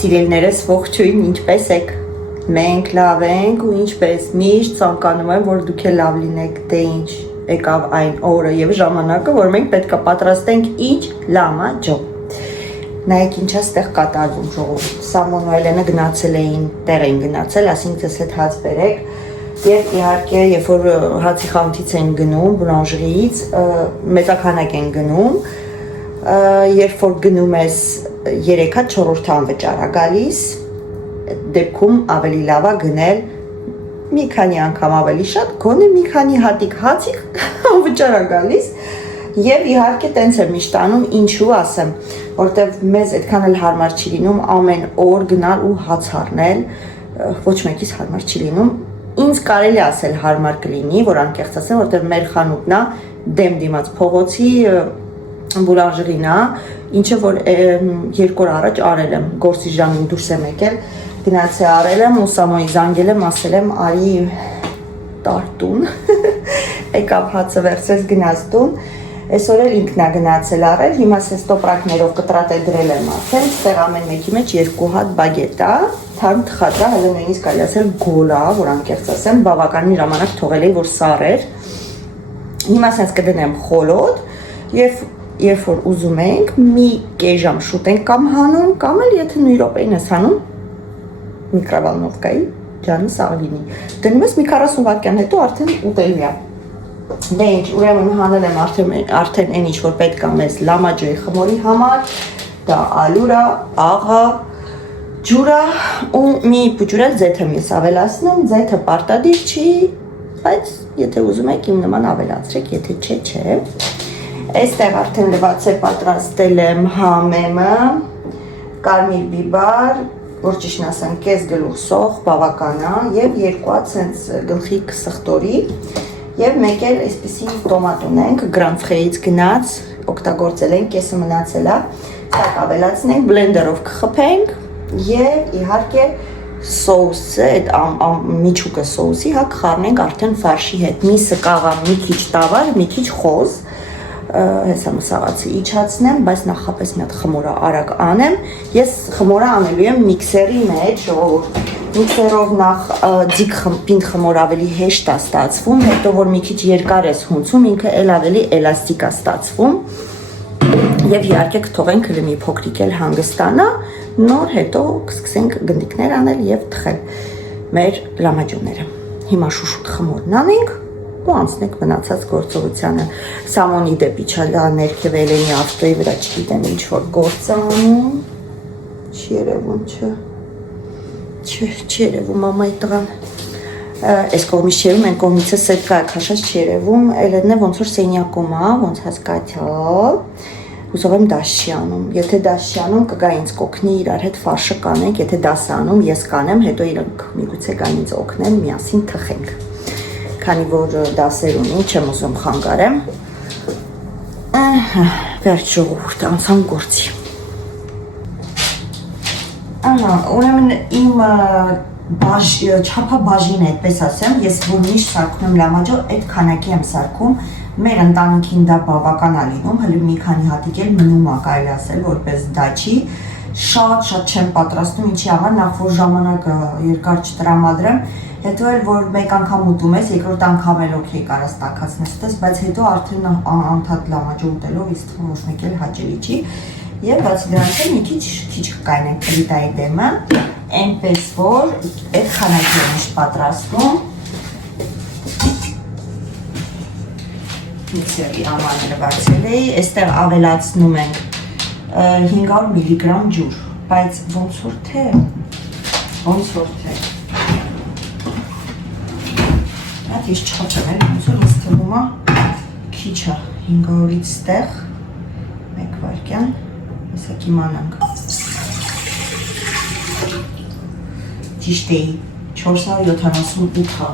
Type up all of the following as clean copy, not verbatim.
Սիրելիներս ողջույն, ինչպես եք, մենք լավ ենք ու ինչպես միշտ ցանկանում եմ, որ դուք էլ լավ լինեք, դե ինչ եկավ այն օրը եւ ժամանակը, որ մենք պետք է պատրաստենք ինչ լամաջո։ Նայեք ինչա ստեղ կատարվում ժողովուրդ։ Սամոն ու Էլենը գնացել էին, տեղ էին գնացել, ասինքն դες հետ հաց բերեք եւ իհարկե երբ որ հացի խանութից են գնում, բուլանժերից, մեծականակ են գնում, երբ որ գնում ես 3 հատ 4 անվճար է գալիս, դեպքում ավելի լավ է գնել մի քանի անգամ ավելի շատ, գոնե մի քանի հատիկ հացի անվճար է գալիս եւ իհարկե տենց եմ միշտ անում, ինչու ասեմ, որտեվ մեզ այդքան էլ հարմար չի լինում ամեն օր գնալ ու հաց առնել, ոչ մեկից հարմար չի լինում, ինձ կարելի ասել հարմար կլինի, որ անկեղծ ասեմ, որտեվ մեր խանութն է դեմ դիմաց փողոցի բուլանժերին է, ինչը որ 2 օր առաջ արել եմ, գործի ժամին դուրս եմ եկել, գնացի արել եմ ու Սամոյի զանգել եմ, ասել եմ արի տարտուն, եկավ հացը վերցրեց գնաց տուն, այսօր էլ ինքն է գնացել արել, հիմա սենց տոպրակներով կտրատ է դրել եմ ասել, ստեղ ամեն մեկի մեջ 2 հատ բագետ է, թարմ թխած է, հələ նույնիսկ կարելի ասել գոլ է, որ անկեղծ ասեմ, բավականին ժամանակ թողել էի, որ սառեր, հիմա սենց կդնեմ խոլոտ եւ երբ որ ուզում ենք, մի կես ժամ շուտ ենք կամ հանում, կամ էլ եթե նույն րոպեին ես հանում, միկրովալնովկայի ջանը սաղ լինի։ Դնում ես մի 40 վայրկյան հետո արդեն ուտելի է։ Դե ինչ, ուրեմն հանել եմ արդեն այն ինչ որ պետք է մեզ լամաջոյի խմորի համար, դա ալյուրա, աղա, ջուրա ու մի փուջուրել ձեթ եմ ես ավելացնում, ձեթը պարտադիր չի, բայց եթե ուզում եք իմ նման ավելացրեք, եթե չէ։ Այստեղ արդեն լվաց է պատրաստել եմ համեմը, կարմիր բիբար, որ ճիշտն ասեմ, կես գլուխ սոխ, բավական է, եւ 2 հատ սենց գլխիկ սխտորի, եւ մեկ էլ այսպեսի տոմատ ունենք, Grand-Frères-ից գնաց, օգտագործել ենք, կեսը մնացել է, սա կավելացնենք, բլենդերով կխփենք եւ իհարկե սոուսը, այդ միջուկը սոուսի, հա կխառնենք արդեն ֆարշի հետ, միսը կաղա մի քիչ տավար, մի քիչ խոզ, հեսա մսաղացի իջացնեմ, բայց նախապես մի հատ խմորը արագ անեմ, ես խմորը անելու եմ միքսերի մեջ, միքսերով նախ ձիգ պինդ խմոր ավելի հեշտ է ստացվում, հետո որ մի քիչ երկար ես հունցում, ինքը էլ ավելի էլաստիկ է ստացվում, եւ իհարկե կթողենք մի փոքրիկ էլ հանգստանա, նոր հետո կսկսենք գնդիկներ անել եւ թխել մեր լամաջոները։ Հիմա շուշուտ խմորն անենք ու անցնենք մնացած գործողությանը։ Սամոնի դեպի չալա ներքև Էլենի ավտոյի վրա չգիտեմ ինչ որ գործ անում, չի երևում, չի երևում մամայի տղան, այս կողմից չի երևում, այն կողմիցը սետկա է քաշած չի երևում, Էլենն է ոնց որ սենյակում է, ոնց հասկացա, հուսով եմ դաս չի անում, եթե դաս չի անում կգա ինձ կօգնի իրար հետ ֆարշը կանենք, եթե դաս է անում ես կանեմ, հետո իրանք միգուցե գան ինձ օգնեն, միասին թխենք, քանի որ դասեր ունի, չեմ ուզում խանգարեմ, վերջ ժողովուրդ, անցան գործի։ Ուրեմն իմ չափաբաժին է, այդպես ասեմ, ես որ միշտ սարքում եմ լամաջո, այդ քանակի եմ սարքում, մեր ընտանիքին դա բավական է լինում, հələ մի քանի հատիկ էլ մնում է կարելի ասել, որպես դաչի, շատ չեմ պատրաստում, ինչի համար, նախ որ ժամանակը երկար չտրամադրեմ, հետո էլ որ մեկ անգամ ուտում ես, երկրորդ անգամ էլ օքեյ կարաս տաքացնես տես, բայց հետո արդեն անդադ լամաջո ուտելով ինձ թվում ոչ մեկ էլ հաճելի չի, եւ բացի դրանից մի քիչ կկայնենք պլիտայի դեմը, այնպես որ այդ քանակի եմ միշտ պատրաստում, միքսերի ամաները բացել էի, այստեղ ավելացնում ենք 500 միլիգրամ ջուր, բայց ոնց որ թե, այդ ես չխոչեմ էլ, ոնց որ ես թվում է, քիչ է 500-ից ստեղ, մեկ վարկյան, հեսակ իմանանք, ճիշտ էի, 478 է,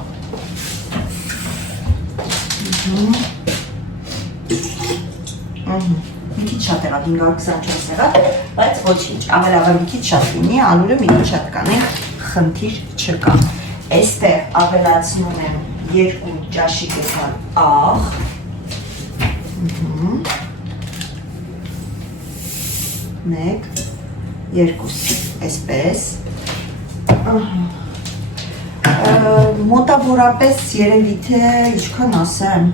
մի քիչ շատ եղավ, 524 եղավ, բայց ոչինչ, ավելավար մի քիչ շատ լինի, ալուրը մի քիչ շատ կանենք, խնդիր չկա։ Այստեղ ավելացնում եմ 2 ճաշի կեսան աղ, 1, 2, այսպես։ Մոտավորապես երևի թե ինչքան ասեմ,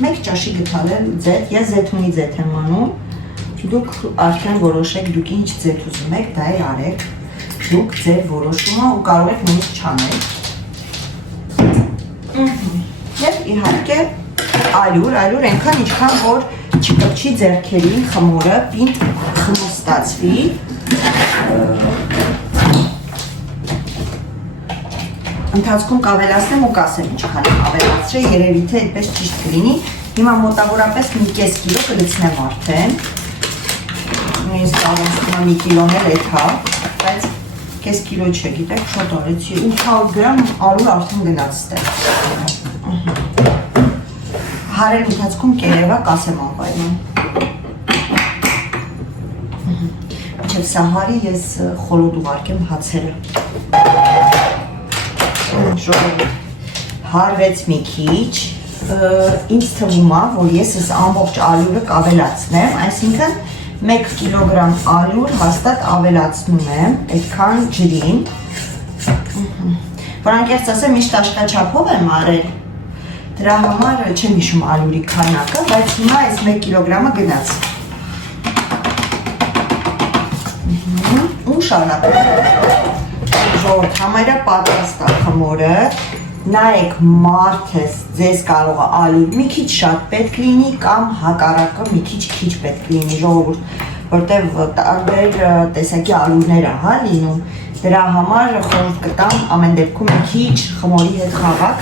1 ճաշի գտալել ձեթ, ես ձեթունի ձեթ եմ անում, դուք արդեն որոշեք դուք ինչ ձեթ ուզում եք, դա էլ արեք, դուք ձեր որոշումը ու կարող եք նույնիսկ չանել։ Եվ իհարկե ալյուր այնքան ինչքան որ չկպչի ձեռքերին խմորը, պինդ խմոր ստացվի։ Ընթացքում կավելացնեմ ու կասեմ ինչքան ավելացրել, երևի թե այդպես ճիշտ կլինի։ Հիմա մոտավորապես մի կես կիլո կլցնեմ արդեն։ Նույնիսկ կարողանում մի կիլոն էլ էթա, բայց կես կիլո չէ, գիտեք, շոտ արեցի, 800 գրամ ալուր արդեն գնաց ստեղ։ Հարել ընթացքում կերևա կասեմ անպայման։ Մինչև սա հարի ես խոլոտ ուղարկեմ հացերը։ Հարվեց մի քիչ, ինձ թվում է, որ ես այս ամբողջ ալյուրը կավելացնեմ, այսինքն 1 կիլոգրամ ալյուր հաստատ ավելացնում եմ այդքան ջրին։ Որ անկեղծ ասեմ, միշտ աշխաչափով եմ արել, դրա համար չեմ հիշում ալյուրի քանակը, բայց հիմա այս 1 կիլոգրամը գնաց։ Ու շարունակում։ Ժողովուրդ, համարյա պատրաստ է խմորը, նայեք մարդես ձեզ կարող է ալյուր մի քիչ շատ պետք լինի կամ հակառակը մի քիչ պետք լինի, ժողովուրդ, որտեղ տարբեր տեսակի ալյուրներ է լինում, դրա համար խորհուրդ կտամ ամեն դեպքում մի քիչ խմորի հետ խաղաք,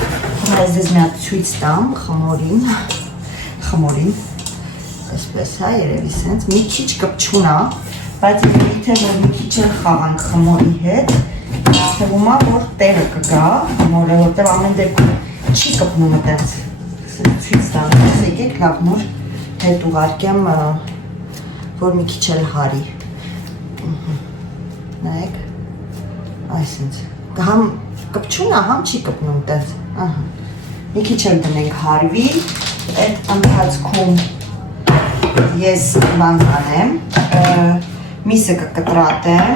ես ձեզ մի հատ ցույց տամ խմորին, այսպես հա երևի սենց, մի քիչ կպչուն է, բայց երևի թե որ մի քիչ էլ խաղանք խմորի հետ, թվում է, որ տեղը կգա, խմորը, որտեղ ամեն դեպքում չի կպնում այդպես ցույց տամ, եկեք լավ նոր հետ ուղարկեմ, որ մի քիչ էլ հարի, նայեք, այսինչ, համ կպչուն է, համ չի կպնում այդպես, մի քիչ էլ դնենք հարվի, այդ ընթացքում ես բան անեմ, միսը կկտրատեմ,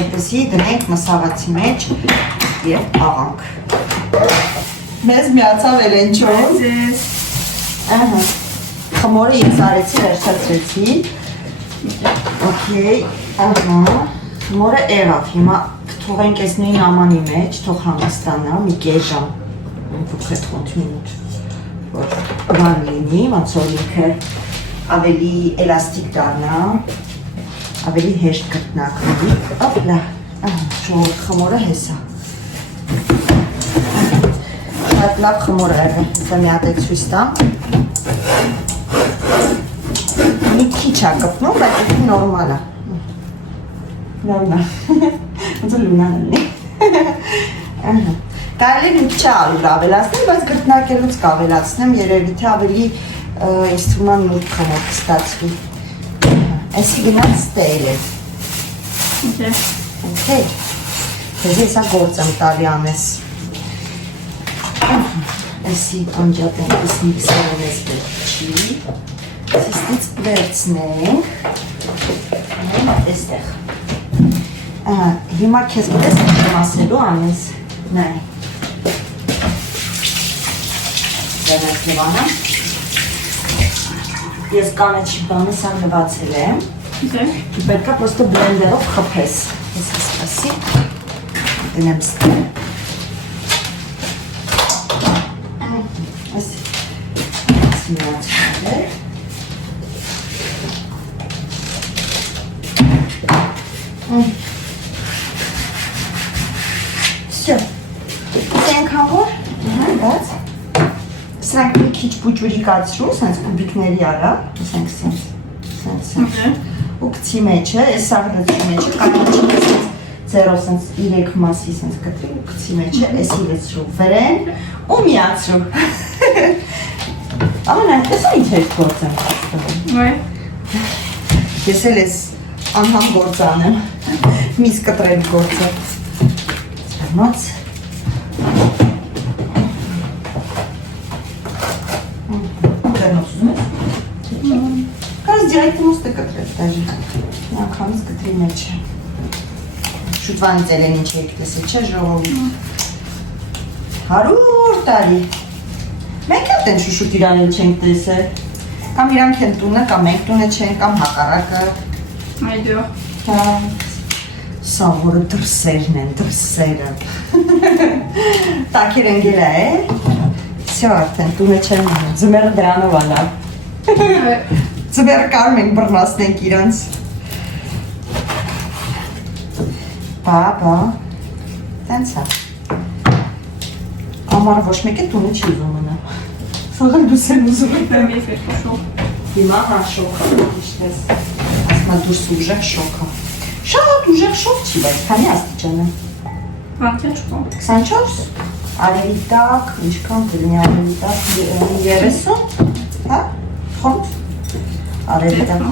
որպեսզի դնենք մսաղացի մեջ և աղանք։ Մեզ միացավ Էլենչոն։ Խմորը ես արեցի, վերջացրեցի։ Okay, խմորը եղավ, հիմա թողենք այս նույն ամանի մեջ, թող հանգստանա, մի կես ժամ, փոքր 30 մինուտ, որ բան լինի, ոնց որ ինքը ավելի էլաստիկ դառնա, ավելի հեշտ գտնագնի, ապլա, շոտ խմորը հեսա։ Շատ լավ խմորը եղել, դա մի հատ ցույց տամ։ Մի քիչ է կպնում, բայց դա նորմալ է։ Նորմալ։ Ոնց լունան լինի։ Կարելի է մի քիչ ալյուր ավելացնել, բայց գրտնակելուց կավելացնեմ, երևի թե ավելի ինձ թվում է նուրբ խմոր կստացվի։ Այսի գնաց ստել է։ Okay։ Ես հեսա գործ եմ տալի անես։ Այսի անջատենք, իս միքսերով ես պետք չի։ Սիստից վերցնենք։ Այստեղ։ Հիմա քեզ գտես ինչ ասելու անես։ Նայ։ Դրանց լվանա։ Ես կանաչի բանը սան լվացել եմ։ Պետք է պրոստը բլենդերով խփես։ Ես ասպասի։ Դնեմ ստել։ Այս միացել է։ Всё. Այնքան որ, բայց սրանք մի քիչ բուջուրի կացրու, սենց կուբիկների արա, սենց ու կցի մեջը, այս սաղը դծի մեջը, կանաչի սենց ձերով սենց 3 մասի սենց կտրի ու կցի մեջը, այս իվեցրու վրեն ու միացրու։ Ամեն այնպես է ինչ հետ գործ եմ կաստվում։ Ես էլ ես անհամ գործ անեմ, միս կտրել գործը։ Սպերնոց։ Կարս դիրայք մոստը կտրել, դաժի, անգամից կտրի մեջ է։ Շուտվանից էլ են ինչ եք տեսել, չէ ժողովուրդ։ 100 տարի։ Մենք էլ տեն շուշուտ իրանին չենք տեսել։ Կամ իրանք են տունը, կամ մենք տունը չենք, կամ հակառակը։ Այդո։ Հա։ Սա որը դրսերն են, դրսերը։ Տակեր են գելա է։ Всё, արդեն տունը չեն մնում, ձմերը դրանով ալա։ Ձմերը կարում ենք բռնասնենք իրանց։ Բա, տենց է։ Ամարը ոչ մեկ է տունը չի ուզում մնա։ Սաղն դուս են ուզում եք։ Հիմա հա շոք է, իշտ ես։ Ասմա դուրս ուժեղ շոք է։ Շատ ուժեղ շոք չի, բայց քանի աստիճան է։ 24։ Արևի տակ, ինչքան կլինի արևի տակ, 30, հա, խոնդ, արևի տակ։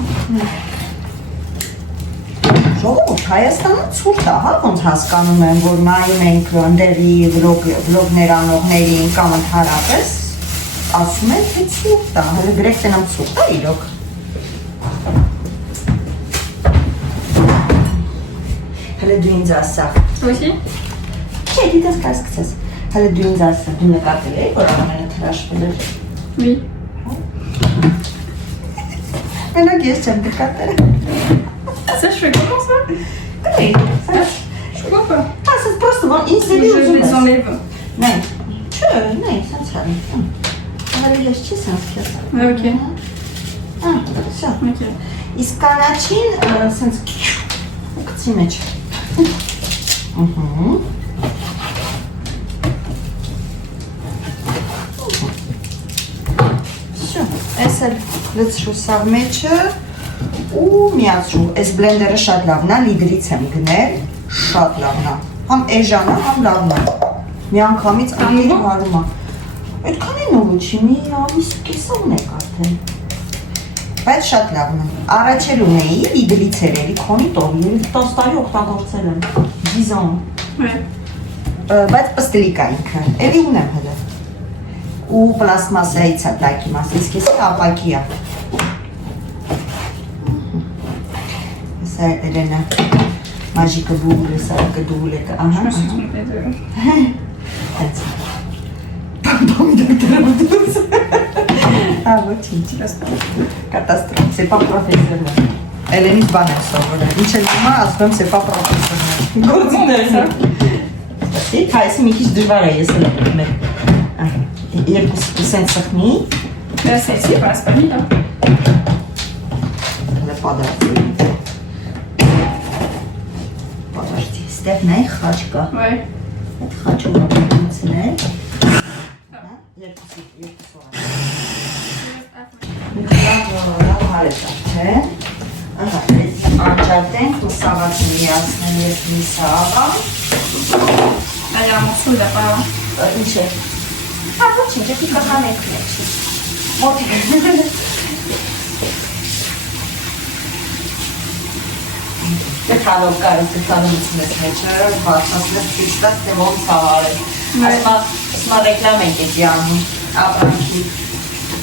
Ժողովուրդ, Հայաստանը ցուրտ է, հա, ոնց հասկանում եմ, որ նայում ենք ընդերի վլոգներ անողներին կամ ընդհանրապես, ասում են, թե ցուրտ է, հələ գրեք տնամ ցուրտ է իրոք։ Հələ դու ինձ ասա։ Ոչի։ Չէ, դիտես կասկցես։ Հələ դու ինձ ասա, դու նկատել էի, որ ամենը թրաշվել էր։ Մի։ Մենակ ես չեմ նկատել։ Ça je fais comment ça? Գրեի, Je vois pas. ասես պրոստը որ ինձ էլի Je ուզում les ես։ enlève. Նայ, չէ, սենց հարի։ Հələ ես չի սենց քեզ։ Ouais, ok. Всё։ Ok. Իսկ կանաչին սենց կցի մեջ։ Всё, այս էլ լցրու սավ մեջը ու միացրու։ Այս բլենդերը շատ լավն է, Lidl-ից եմ գնել, շատ լավն է։ Համ էժան է, համ լավն է։ Միանգամից անգիր հարում է։ Այդքան է նորու չի, մի ամիս ու կես ունեք արդեն։ Բայց շատ լավն է։ Առաջել ունեի, Lidl-ից էր էլի, քոնի տով, 10 տարի օգտագործել եմ։ Դիզոն։ Ouais. Բայց պստլիկ է ինքը, էլի ունեմ հələ։ Ու պլաստմասայից է տակի մաս, իսկ եսի ապակի է։ Սա Էլենա, մաժիկը բուլ է, սա կդուլ է, Je me suis trompée de... Հենց։ Պամպամիդակ դրամ դուս։ Ոչինչ, կատաստրոֆ, c'est pas professionnel։ Էլենից բան եմ սովորել, ինչ էլ հիմա ասում եմ, c'est pas professionnel։ Գործիներն է։ Հայսի մի քիչ դժվար է ես էլ եմ մեր։ Երկուսի սենց սխնի։ Là, celle-ci, elle passe pas mis, là. Պատրաստի։ Պատրաստի, ստեղ նայ խաչ կա։ Ouais. Այդ խաչը ուղղություններ։ Երկուսի լավ հարեց թե։ Ահա, անջատենք, մսավացին միացնեմ ես մի սաղա։ Là, il y a un morceau, il a pas... Ինչ է։ Հա, ոչինչ, էդի կհանենք մեջի։ Մոտիկ։ Տեխանով կարս տեխանումից մեջը, բացասնես կիստաս, թե ոնց հավարել։ Ասմա ռեկլամ ենք էդի անում, ապրանքի։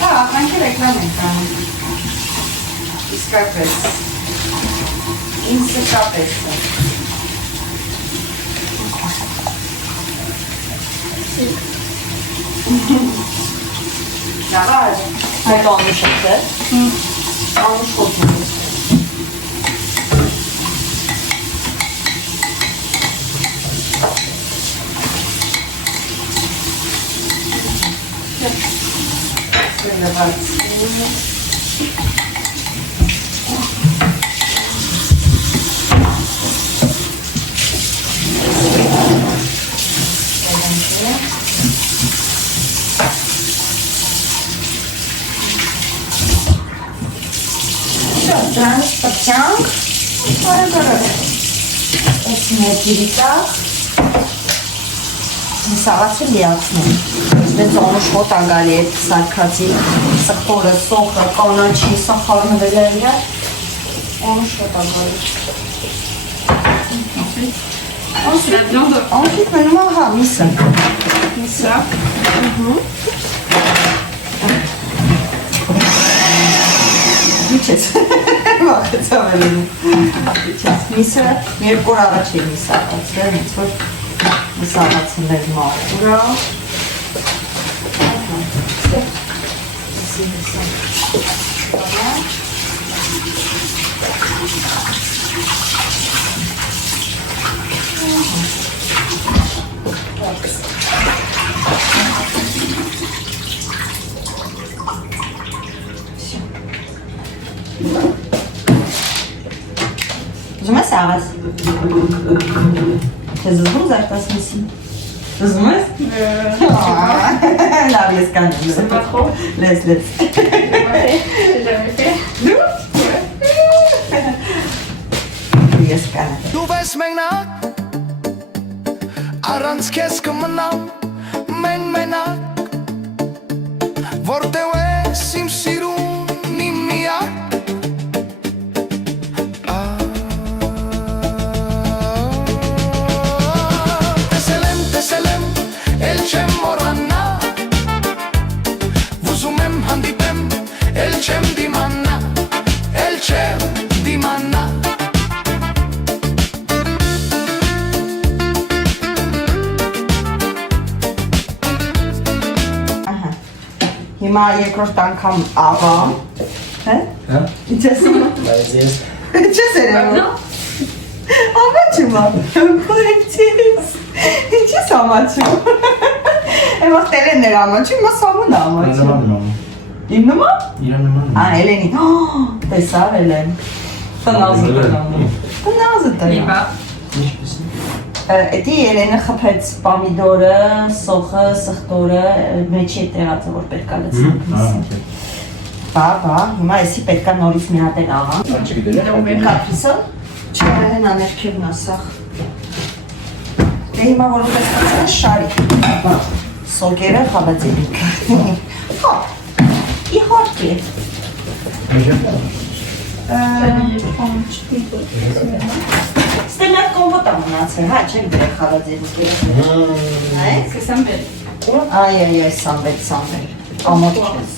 Հա, ապրանքի ռեկլամ ենք անում։ Իսկապես։ Ինձ շապես է։ Նավար, այդ անուշոց է։ Անուշոց է։ Դրանից պտյանք, բարագարար է։ Այս մեջիրի տակ, սաղացը լիացնում։ Դենց անուշ հոտ անգալի է սարկացի, սխտորը, սոխը, կանաչի, սախարնվել է իրար, անուշ հոտ անգալի։ C'est la viande. Ensuite, maintenant, ha, misa. Ça. Իջեց։ Վախեցավ Էլենի։ Իջեց միսը, մի երկու օր առաջ է միս աղացրել, ինձ որ միս աղացնել մարտուրա։ Ուզում ես աղաս։ Ես ուզում զարտաս միսին։ Ուզում ես։ Լավ ես կանեմ։ Լես։ Ես կանեմ։ Դու վես մենակ առանց քեզ կմնամ մենակ որտեղ ես իմ սիրուն իմ միակ տեսել եմ էլ չեմ մոռանա ուզում եմ հանդիպեմ էլ չեմ դիմանա էլ չեմ դիմանա Հիմա երկրորդ անգամ աղա, հե? Հա? Ինչ ես իմա? Բայց ես Ինչ ես երևում? Ամաչում եմ, քորեքցես, ինչ ես ամաչում? Էմա տելեն էր ամաչում, հիմա սամուն է ամաչում։ Իմ նման? Իրան նման։ Էլենի, տեսավ Էլեն, տնազը տնանում, տնազը տնանում։ Ինչպես է։ Էդի Էլենը խփեց պամիդորը, սոխը, սխտորը, մեջի է տեղացը, որ պետքա լցնենք միսին։ Բա, հիմա էսի պետքա նորից մի հատ էլ աղան։ Կապրիսը, չէ, հենա ներքևն ասախ։ Դե հիմա որպես կացան շարի, սոգերը խալացելիք։ Հա, իհարկե։ Ստենյակ կոմբոտ ամնացել, հա, չեք դրեք խալացելիք։ C'est Sambel. Այ, սամվել, ամոտ չես։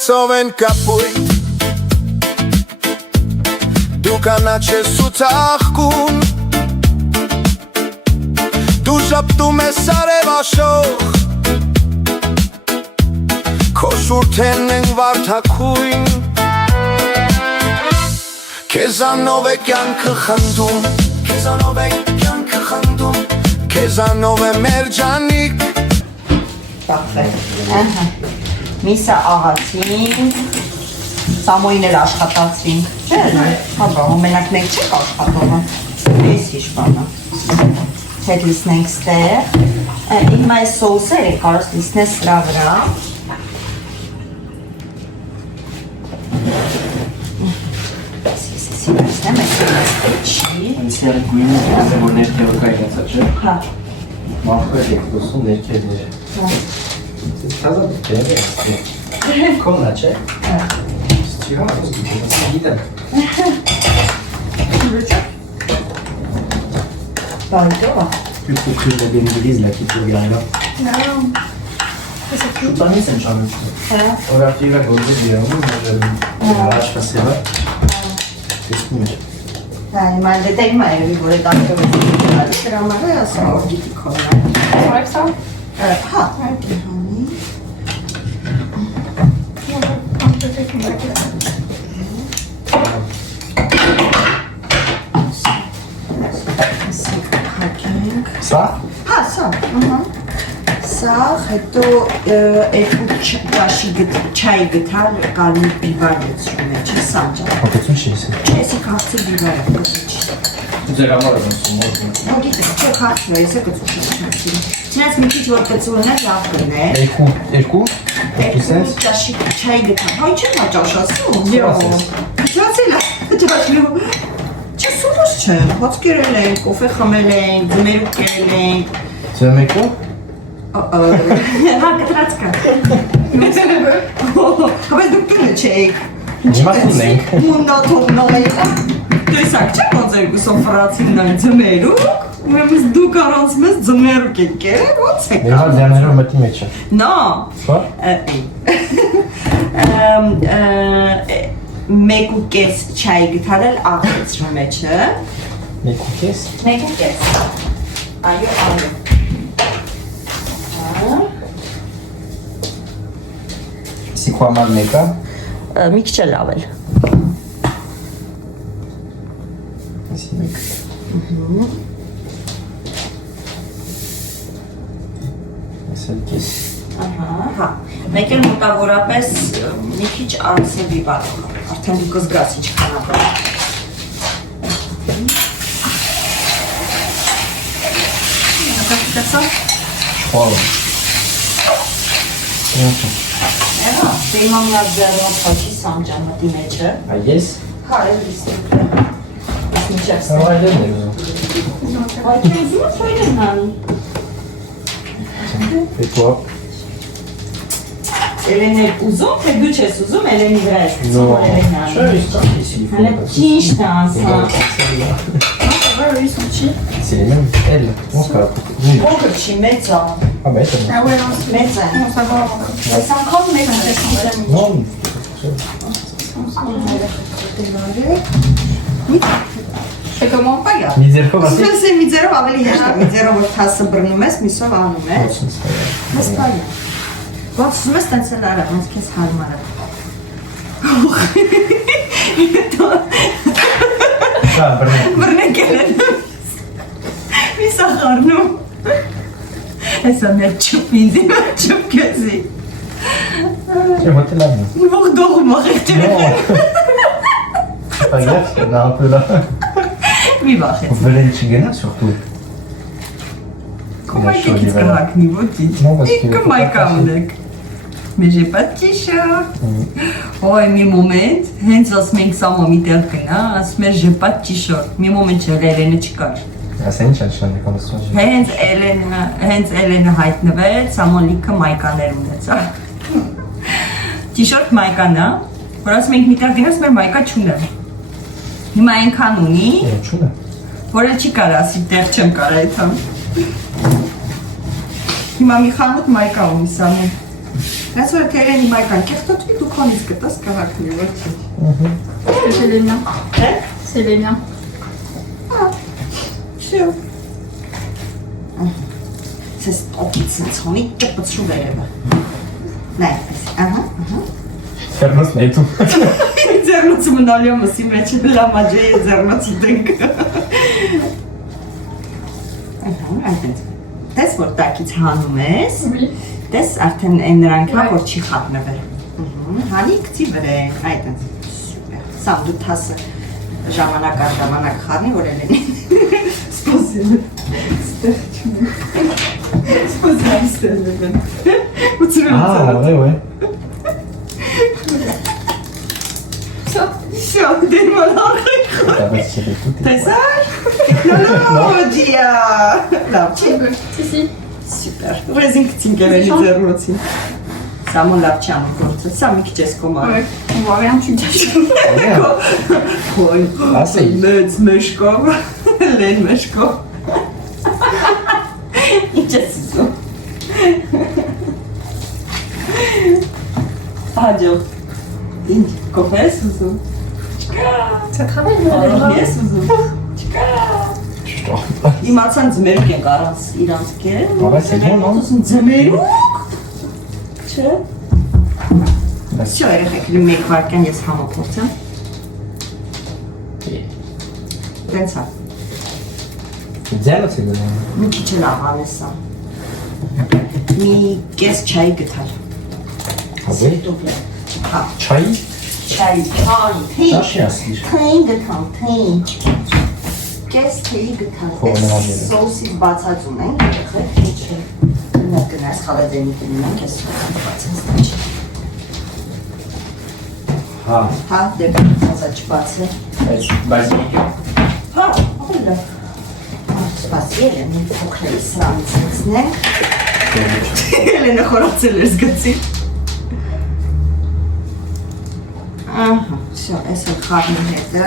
Ծով են կապույտ Դու կանաչ ես ու ծաղկուն Դու ժապտում ես արև աշող Քո շուրթեն են վարդակույն Քեզանով է կյանքը խնդում Քեզանով է կյանքը խնդում Քեզանով է մեր ջանիկ Տախվել, միսը աղացինք, սամոյին էլ աշխատացրինք, չէ, հաբա, մենակ մենք չեք աշխատողը, ես հիշպանը, չեք լիսնենք ստեղ, հիմա այս սոուսը է կարոս լիսնես սրա վրա, Սիսի լիսնեմ, ես չի, Անցյալ գույնը որ ներքևը կայացա, չէ։ հա, Մախր եք դոսում ներքևները։ Թազա դեպեր է։ Կոնա չէ։ Չի հատոս գիտեմ։ բայդոա, Plus pour la bénéfice là qui peut gagner. Շուտանից են ճանաչում։ Օրարտիվա գորգը դիանում, առաջ passer-ը։ Տեսնում ես։ հա, հիմա դետա հիմա երևի, որ այդ ակտորը դրա համար է ասա, որ գիտի քոնը։ Alexa. Հա, հանի։ Սա։ Հա, սա, ահա։ Սա հետո երկու չայ գտալ կարմիր բիվար լցրում է, չէ՞ սանջա։ Հոգեցուն չի էսի։ Էսի քաղցի բիվար է գտիչ։ Ձեր համար եմ ասում, որ։ Գիտես, չէ քաղցն է, էսը գծուշի։ Չնայած մի քիչ որ գծուլն է լավ կնե։ Երկու։ Երկու ճաշի չայ գտալ։ Հայ չեմ հաճաշացնում։ Յո։ Ճացել է, ճաշլու։ Չէ, սուրս չէ, հաց կերել ենք, կոֆե խմել ենք, ձմերուկ կերել ենք։ Ձմերուկը։ Հա, կտրած կա։ Բայց դուք կինը չեք։ Հիմա կունենք։ Մունդաթողնող եք։ Տեսակ չէ ոնց երկուսով ֆրացին այն ձմերուկ, ուրեմն դուք առանց մեզ ձմերուկ եք կերել, ոնց եք։ Հիմա ձյաներով մտի մեջ է։ Նա։ Սա։ 1.5 չայ գտարել աղեցրու մեջը։ 1.5։ 1.5։ Այո, այո։ Սիկու համար մեկը։ Մի քիչ է լավ էլ։ Այսի մեկ։ Այսել կես։ Հա, մեկ էլ մոտավորապես մի քիչ արսեվի բառում, արդեն դուք զգաց ինչքան է։ Տեսա՞։ Խորը։ Էհա, դիմամյա ձեռնով փոչի սանջամատի մեջը։ Այս։ Հա, էլիս դուք։ Ինչպես։ Սավայլերն է ուզում։ Այդ ուզում ես ոյնն անի։ Հետո։ Էլեն էր ուզում, թե դու չես ուզում, Էլենի վրա ես No. ուզում Էլենն անի։ Չէ, իսկ քիչի։ Հələ ճիշտ է ասա։ Ouais, ils sont petits. C'est les mêmes. Elle, on se capte. Oui. Փոքր չի, մեծ է։ Ah bah elle. Ah ouais, non, c'est Մեծ է։ bon, ça va. Այս անգամ մեծ է։ Non. Je fais comment? Pas grave. Միզերքով ասի։ Ասես է միձերով ավելի հեշտ է, միձերով որ թասը բռնում ես, միսով անում ես։ Հստակ է։ Ոնց ուզում ես տենց էլ արա, ոնց քեզ հարմար է։ Հա, բռնի։ Բռնեկել են։ Միսա խառնում։ Հեսա մեր չուպ ինձի, մեր չուպ քեզի։ J'ai voté là. Ող դողում աղեղտի։ C'est pas grave, il y en a un peu là. Մի վախեց։ Vous voulez le chigana surtout. Կոմայքից կհակնի, ոչինչ։ Non, parce que- Իքը մայկա ունեք։ Mais j'ai pas de t-shirt. Ой, մի մոմենտ, հենց ասում ենք սամո մի տեղ գնա, ասում էր j'ai pas de t-shirt։ Մի մոմենտ չէ, Էլենը չկար։ Ah, c'est une chaîne de conversation. Հենց Էլենը հայտնվեց, Սամոնիկը մայկաներ ունեցավ։ T-shirt մայկան է, որ ասում ենք մի տեղ գնաս, մեր մայկա չունեմ։ Հիմա այնքան ունի, Չունե։ որ էլ չի կարա ասի տեղ չեմ կարա այդքան։ Հիմա մի խանութ մայկա ունի Սամոն։ Այս որ Էլենի մայկան կեղտոտվի դու քոնից գտաս կհակնի, ոչ չի։ C'est les miens. Հե՞։ C'est les miens. Всё. Սես օպից ցոնի կպծու վերևը։ Նայ, ահա, ահա։ Fermos mais tout. Ձեռնոցը մնալյա մսի մեջ լամաջե է ձեռնոցի դենք։ Ահա, այդպես։ Տես որ տակից հանում ես, Oui. տես արդեն այն նրանք հա որ չի խափնվել։ Հանի գցի վրա, այդպես։ Սուպեր։ Սամ դու թասը ժամանակ առ ժամանակ խառնի որ ելնի։ Սպասել։ Սպասել։ Ah, ouais. Всё, դերմանախ։ T'as retiré tout. Տեսա՞ր։ Տեխնոլոգիա։ Լավ չի։ Si, si. Սուպեր։ Ռեզին գցինք էլի ձեռնոցին։ Սամոն լավ չի անում գործը։ Սա մի քիչ էս կոմար։ Ouais. On voit rien, tu me caches. Ոյ։ Ասի։ Մեծ մեշկով։ Լեն մեշկով։ Ինչ ես ուզում։ Աջո։ Ինչ կոֆե ես ուզում։ Ça travaille, Արոն mais ես ուզում։ Je te rends. Իմացան ձմերուկ ենք առանց իրանց կերել։ Ահա, c'est bon, non? Ուզում ձմերուկ։ Չէ։ Всё, երեխեքին մեկ վարկյան ես համապորցեմ։ Դենց է։ Ձեռնոց է գնում։ Մի քիչ լավ անես սա։ մի կես չայի գտալ։ Հազի։ Հա, Չայի։ չայի, թեյ։ Դաշի ասիր։ Թեյ գտալ, թեյ։ Կես թեյ գտալ։ Խորնաժերը։ Սոսից բացած ունենք, եղեք, թեյ չէ։ Նա գնաս խալադենիք ունենք, ես բացած տաչի։ Հա։ Հա, դեպ բացած չբացը։ Բայց Հա, հոլը։ Սպասի, Ելեն, մի փոքրի սրանից նենք։ Ելենը խորացել էր զգացի։ Ահա, всё, այս էլ խառնի հետը։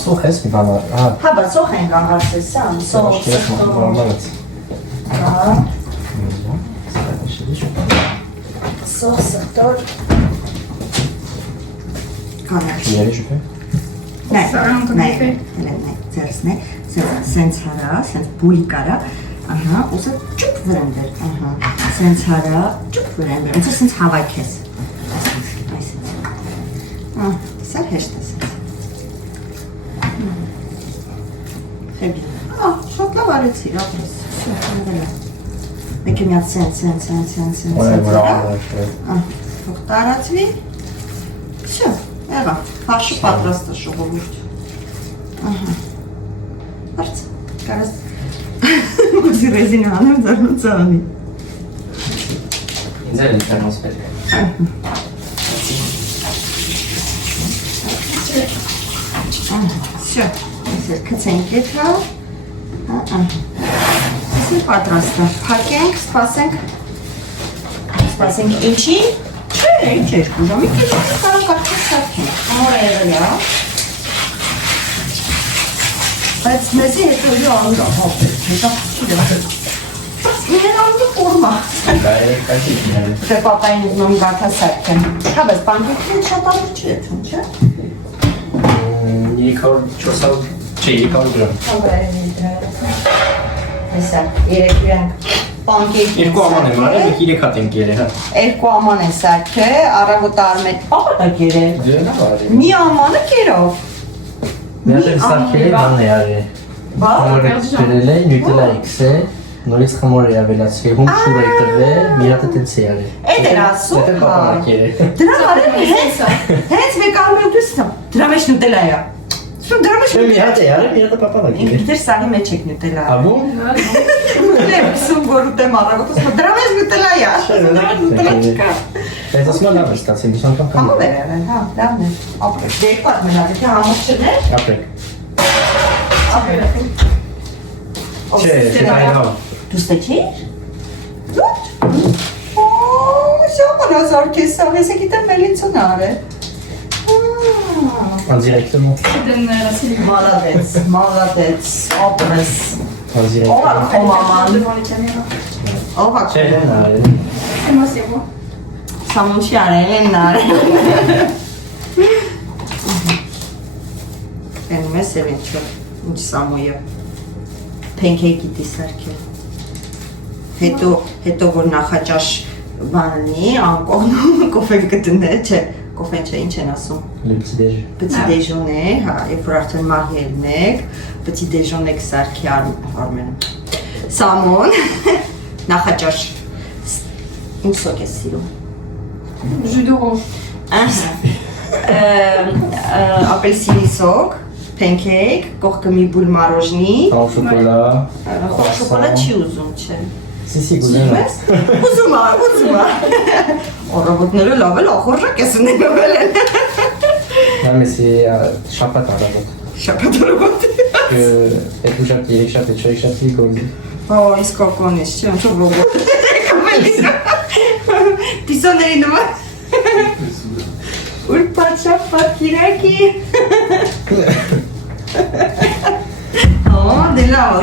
սոխ ես մի բան։ Հա։ Հա, բա սոխ ենք անգարցել սան, սոխ, Նորմալ։ հա, սոխ, սխտոր։ Կանաչ։ Երի շուտ։ Նայ, Սարան նայ, կգեվի։ նայ, ձերսն է, սենց հարա, սենց բուլի կարա, ահա, ուսը ճուպ վրան դեր, ահա, սենց հարա, ճուպ վրան դեր, ոնց է սենց հավայք ես, այսենց, սար հեշտ է սենց, խեբի, շոտ լավ արեցիր, ապրես, մեկ միատ սենց, թող տարացվի, շո, եղա, հաշը պատրաստ է շողովուրդ, ահա, հարց, կարաս, ուզի ռեզինը անեմ ձարնուց անի, Ինձ էլ ինքնանոց պետք է։ շո, այսեր կծենք ետ հա, այսի պատրաստ է, պակենք, սպասենք ինչի, չէ, ինչ էր կուզա, մի կեչ կարան կարգել սարքենք, ամոր եղել է, բայց մեզի հետո իր անուր ահապել, հետա չի դեպել, իրեն անուր որմա, դե պապային ուզնում գաթա սարքեմ, հա բես բանկեքին շատ ամուր չի եթում, չէ? 300 գրամ։ Հեսա, երեք իրանք պանկեիք Երկու աման եմ արել, 3 հատ եմ կերել, հա։ Երկու աման է սարքը, առավոտ արմետ պապատ է կերել, Դե նա արել։ մի ամանը կերով, Մի հատ եմ սարքել բանն է արել։ բա, Նորից ջրել է, նյուտելա X է, նորից խմոր է ավելացրել, հում շուր է տրվել, մի հատ է տենց է արել։ էդ էր ասում, Դա պապան է կերել։ դրա արել հենց մեկ արմետ դուստամ, դրա մեջ նուտելա է, դրա մեջ Մի հատ է արել, մի հատ է պապան է ինք կերել։ դեր սանի մեջ եք նուտելա, Աբում։ սում գորուտ եմ առավոտ, դրա մեջ նուտելա է, նուտելա չկա, Բայց ասում լավ է ստացել, դուս անգամ կամ համով էր արել, հա, լավն է, ապրեք, դեպ ատ մենա, դեպի համով չներ, ապրեք։ ապրեք, Չէ, այլհավ։ Դուստը չիր? Դուտ? Ժամանազար կես սավ, ես է գիտեմ մելիցուն արել, Անձիրեկտում։ Մալադեց, ապրես, Անձիրեկտում։ ով ակ խոմաման, ով ակ Չէ, հեն արել։ Սամունչի արել են նարել, են մեզ էլ ինչը, ինչ սամույը, պենքեյքի տիսարկել, հետո որ նախաճաշ բաննի, անկողնում կոֆեն կտնե, չէ, կոֆեն չէ, ինչ են ասում, պծի դեժոն է, հա, երբ որ արդեն մահելն եք, պծի դեժոն եք սարքի արմեն, սամոն, նախաճաշ, ինչ սոկ ես սիրում, ապելսինի սոկ, պենքեյք, կողքը մի բուլ մարոժնի, Խաղ շոկոլա։ խող շոկոլա չի ուզում, չէ, Սիսի գուզեն։ ուզում է, Օրոբոտները լավ էլ ախորժակ ես ունենել են, Դա մեսի շապատ առավոտ։ շապատ օրոբոտ, Երկու շատ, երեք շատ, չորեք շատի գորզի։ իսկ կոկոն ես, չէ, ինչ որ ռոբոտ, պիսոների նման, ուրպատ շապատ կիրակի, դե լավ,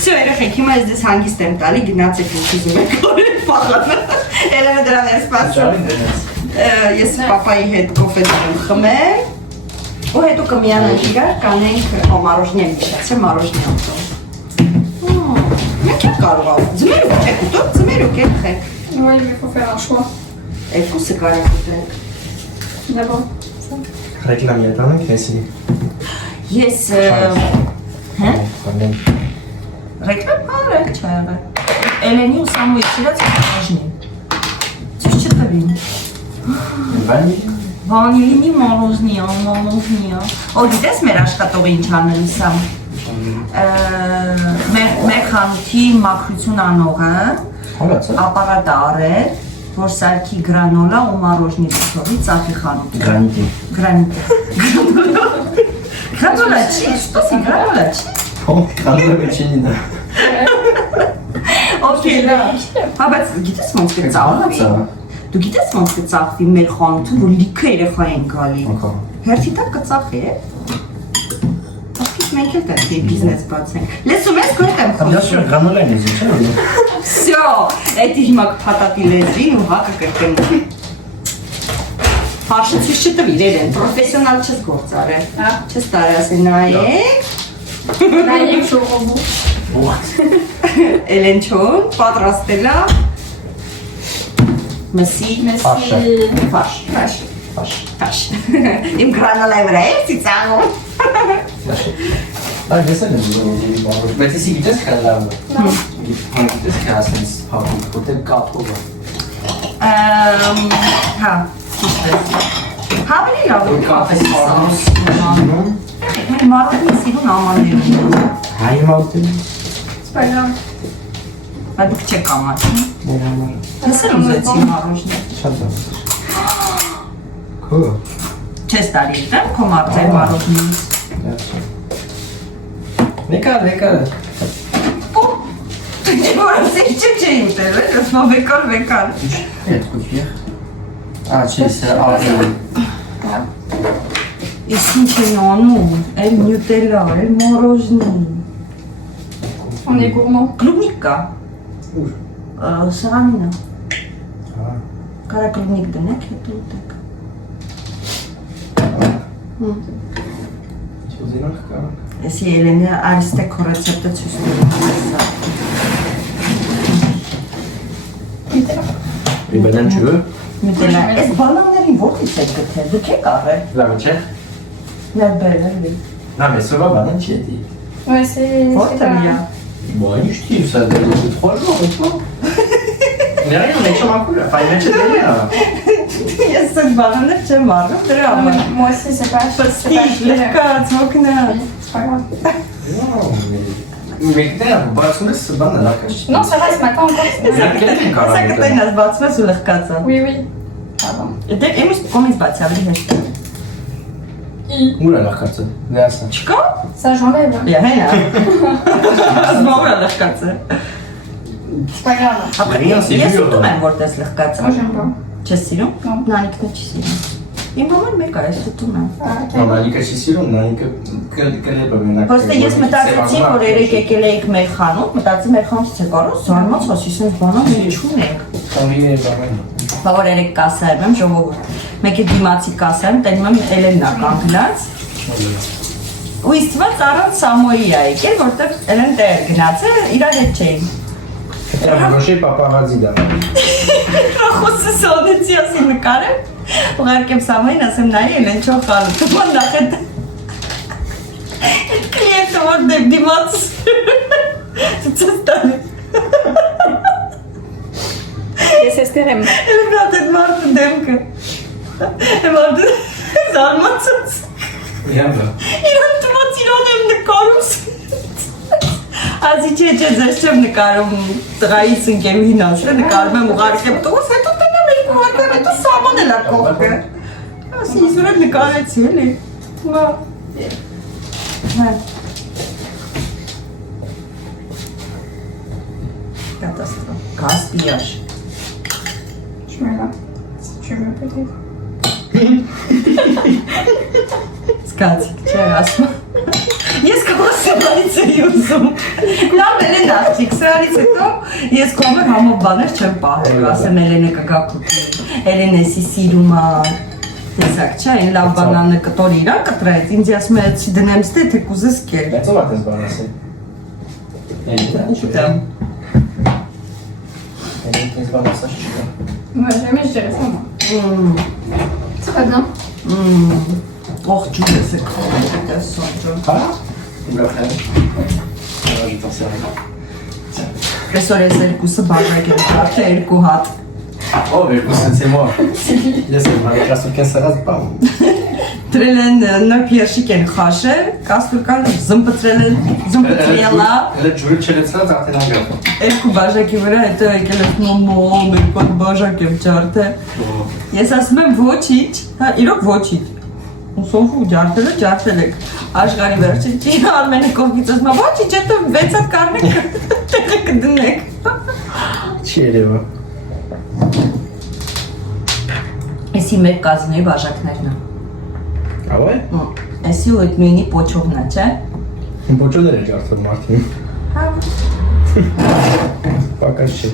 Всё, երեխեք, հիմա ես ձեզ հանգիստ եմ տալի, գնացեք ինչ ուզում եք օրել պաղանը, Էլենը դրան էր սպասում, ես պապայի հետ կոֆե դրեմ խմեմ, ու հետո կմիանանք իրար, կանենք մարոժնի եմ միշացել, մարոժնի ամտով, մեկ եմ կարող ավ, ձմերուկ եք ուտով, ձմերուկ եք, երկուսը կարեք ուտեք, Ռեկլամի հետ անենք հեսի։ ես, հե, ռեկլամ հարեք չա եղել, Էլենի ու Սամուի սիրած մորոժնի։ Ցույց չտվին։ Վանիլինի մորոժնիա։ Օ գիտես մեր աշխատողը ինչ անել Սամ։ Մեր խանութի մաքրություն անողը ապարատ արել, որ սարքի գրանոլա ու մորոժնի դասովի ծախի խանութ։ Գրանիտի։ Գրանոլա չի, что си գրանոլա չի։ Գրանոլա վեչենինա։ Okay, բայց գիտես ոնց կծախվի։ Դու գիտես ոնց կծախվի մեր խանութը, որ լիքը երեխա են գալի։ Հերթի տակ կծախի է։ Ասկից մենք էլ պետք է բիզնես բացենք։ Լեսում ես քո հետ եմ խոսում։ Գրանոլա են իզի, չէ՞։ Всё, էդի հիմա կփաթաթի լեզվին ու հակը կրկնի։ Փաշը ցույց չտվի, Էլեն, պրոֆեսիոնալ չես գործարել։ Չես տարի ասի նայեք։ Նայեք շողովու։ Էլենչոն, պատրաստել է մսի ֆաշ։ Իմ գրանոլայի վրա է ծիծաղում։ Այ դեսել եմ ուզում, բայց εσύ գիտես քան լավ է։ Գիտես քան ասենց հապում, որտեղ կապով է։ Հա, ճիշտ է։ Հավելի լավ է կապես սարոս։ Մեր մարոտնի սիրուն ամաններում։ Հայ մալտին։ Սպայլա։ Բայց դուք չեք ամաչին։ Մեր համար։ Ես էլ ուզեցի մարոժնի։ Շատ լավ։ Քո։ Չես տարի դեմ քո մարդեր մարոժնի։ Նեկար։ Չորասի չէ ուտել, ասմա վեկար։ Հետ կուքիեղ։ Չի, սա աղել։ Իսկ ինչ են անում, էլ նյուտելա, էլ մորոժնի։ On est gourmand. Կլուբնիկ կա։ Ուր։ Սրանինը։ Հա։ Կարա կլուբնիկ դնեք, հետո ուտեք։ Չուզինախ կա։ Եսի Էլենի արիստե քո ռեցեպտը ցույց տալու։ Իբանան չու։ Նյուտելա, այս բանաններին ո՞րից եք գտել, դուք եք առել։ Լավ չէ։ Լավ բերել։ Non mais ça va, banane qui a dit. Ouais, c'est. Որտե՞ղ է։ Bon, je kiffe ça, depuis 3 jours et tout. Mais rien, on est sur ma coule, enfin, il m'a dit rien. Ես այդ բանանը չեմ առել, դրա Non, համար։ mais moi aussi, c'est pas. C'est pas. Լկած, օգնած։ C'est pas grave. Non, mais putain, bah, ce banane là, cache. Non, ça va, ce matin encore. Սա կտենաս բացված ու լղկած է։ Oui, oui. Pardon. Դե իմս կոմից բացի ավելի հեշտ է։ Où la carte? Là, ça. Չկա։ Ça, j'enlève. Բիա հենա։ Ասմաուրա լղկած է։ C'est pas grave. Rien, c'est Ես dur. ուտում եմ որտես լղկած է։ Moi, j'aime pas. Չես սիրում։ Non. Նանիքն չի սիրում։ Իմ համար մեկ է, ես ուտում եմ։ Ah, ok. Non, mais elle est cachée sur l'eau, non, qu'elle est pas bien. Ոստե ես մտածեցի, որ երեք եկել էիք մեր խանութ, մտածի մեր խանութից եք առող, զարմաց ասի, սենց բանան մենք չունենք։ Oui, pas mal. Բա որ երեք կասայում եմ, ժողովուրդ։ Մեկ է դիմացի կասայում, տենում եմ Էլենն է կանգնած։ Ու իստված առանց Սամոյի է եկել, որտեղ Էլեն տեղ գնացել, իրար հետ չէին։ Elle a branché paparazzi là. Խոսը սոնեցի ասի նկարեմ, ուղարկեմ Սամոյին, ասեմ նայի Էլեն չող խանութը, ման նախ հետ կլիենտը որ դեպ դիմաց ծուց տանի։ Ես էստերեմ։ Էլեն հատ էդ մարդը դեմքը։ Մարդը զարմացած։ Bien là. Իրան տված իրան եմ նկարում Ասի չէ, ձեզ չեմ նկարում տղայիս ընկերուհին ասել, նկարում եմ ուղարկեմ տուս, հետո տնեմ էի ուղարկեմ, հետո սաման էլ ակողքը Ասի իզուր եմ նկարեցի, էլի Կատաստրոֆ, գասպիաժ Je mets là. Si tu veux, peut-être. Սկացիկ, չէ, ասում Ես կողը սրանից էի ուզում Լավ Էլեն աղջիկ, սրանից հետո ես կողը համով բաներ չեմ պահել Ասեմ Էլենը կգա կուտի Էլեն էսի սիրում ա Տեսակ չէ, այն լավ բանանը կտոր իրան կտրեց Ինձ ասում է էցի դնեմ ստե, թե կուզես կեր Mais tu vas te balancer. Ուտեմ Elle est balancer, je sais pas. Moi, jamais je dirais ça, moi. C'est pas bien. Ող ջուր ես է կողը, տեսոն ջուր Ah, il me l'a pris. Ah, je t'en sers. Tiens. Այսօր ես երկուսը բաժակ եմ կարդը 2 հատ։ Ով երկուսից եմ որ։ Ես եմ հարիկասուկեն սրած բամ։ Դրել են նոր երշիկ են խաշել, կաստրուկան զմպտրելա։ Elə ջուրը չելեցած արդեն անգամ։ 2 բաժակի վրա հետո եկել եմ մոմո, մեր բաժակ եմ ջարդել։ Ես ասում եմ ոչինչ, հա, իրոք ոչինչ։ Ուսովում ջարդել եք։ Աշխարհի վերջին չի Արմենը կողքից ասում է ոչինչ, հետո 6 հատ կարմիր տեղը կդնեք։ Չի երևա։ Էսի մեր կազմի բաժակներն է։ Ավայ։ Էսի ու այդ նույնի պոչողն է, չէ։ Իմ պոչոներ է ջարդել մարդին։ Հա։ Պակաս չի։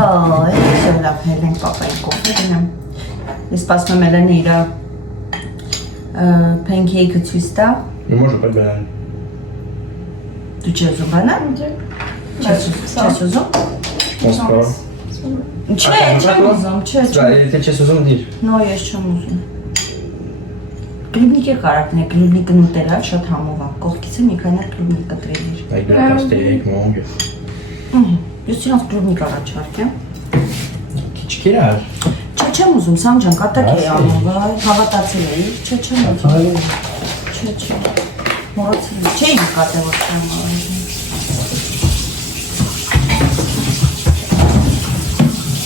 Այ, այսօր լավ հելենք պապայի կողքը գնամ։ Ես սպասում եմ Էլենը իր pancake-ը ցույց տա։ Мы можем пойти банан. Դու չես ուզում բանան։ Չես ուզում։ Մոսկվա։ Չէ, չեմ ուզում, չէ։ Դա եթե չես ուզում դիր։ Նո, ես չեմ ուզում։ Կլուբնիկ է կարակն է, կլուբնիկը նուտելա շատ համով է։ Կողքից է մի քանի հատ կլուբնիկ կտրել։ Այ դրա պաստեկ մոնգը։ Ես իրաց կլուբնիկ առաջարկեմ։ Քիչ կերար։ Չէ, չեմ ուզում, Սամ ջան, կատակ է անում, հավատացել էի։ Չէ, չեմ ուզում։ Չէ։ Մոռացել եմ։ Չէի նկատել որ չեմ անում։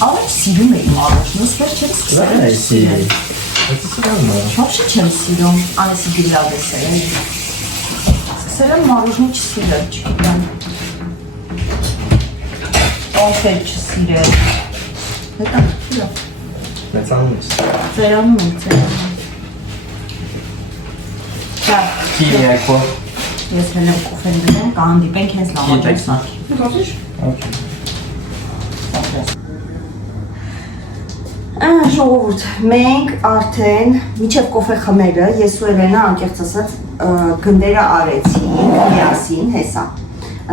Առաջ սիրում էի մարոժն, ուսվեր չեմ սկսել։ Այսի։ Այդպես կանում է։ Вообще չեմ սիրում, անեսի գիլադես է։ Սկսել եմ մարոժնի չսիրել, չգիտեմ։ Ոնց չսիրել։ Հետո սիրել։ Մեծանում ես։ Ծերանում եմ, ծերանում։ Դա, Կիրιακո։ ես հենց կոֆեն դեմ, կհանդիպենք հենց լավաճակսակի։ Ժողովուրդ, մենք արդեն միջև կոֆե խմելը, ես ու Էլենը անկեղծ ասած գնդերը արեցինք միասին, հեսա։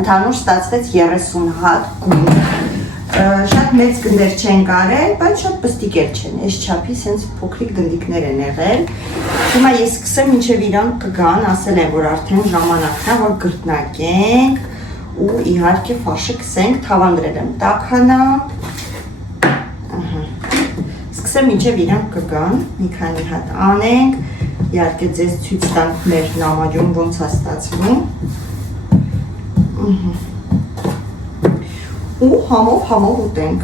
Ընդհանուր ստացվեց 30 հատ գունդ։ Շատ մեծ գնդեր չեն կարել, բայց շատ պստիկ էլ չեն, այս չափի սենց փոքրիկ գնդիկներ են եղել։ Հիմա ես սկսեմ մինչև իրանք կգան, ասել են, որ արդեն ժամանակն է, որ գրտնակենք ու իհարկե ֆարշը կսենք, թավան դրել եմ տաքանա։ Սկսեմ մինչև իրանք կգան, մի քանի հատ անենք, իհարկե ձեզ ցույց տանք մեր նամաջում ոնց է ստացվում։ Ու համով ուտենք։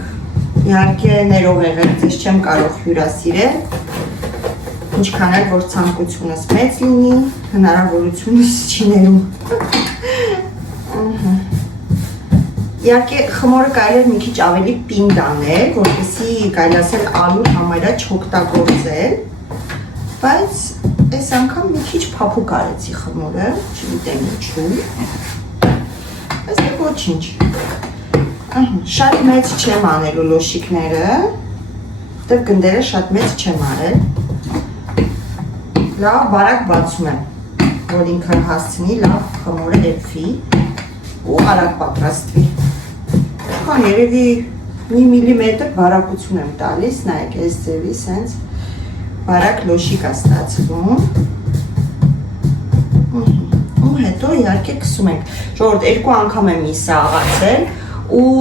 Իհարկե ներող եղեք, ձեզ չեմ կարող հյուրասիրել, ինչքան էլ որ ցանկությունս մեծ լինի, հնարավորությունս չի ներում։ Իհարկե խմորը կարելի է մի քիչ ավելի պինդ անել, որպեսզի կարելի ասել ալուր համարյա չօգտագործել, բայց այս անգամ մի քիչ փափուկ արեցի խմորը, չգիտեմ ինչու։ Բայց ոչինչ։ Շատ մեծ չեմ անելու լոշիկները, դեռ գնդերը շատ մեծ չեմ արել։ Լավ բարակ բացում եմ, որ ինքը հասցնի լավ խմորը էփվի ու արագ պատրաստվի։ Քան երևի մի միլիմետր բարակություն եմ տալիս, նայեք այս ձևի սենց բարակ լոշիկ է ստացվում։ Ու հետո իհարկե կսում ենք։ Ժողովուրդ 2 անգամ եմ միսը աղացել ու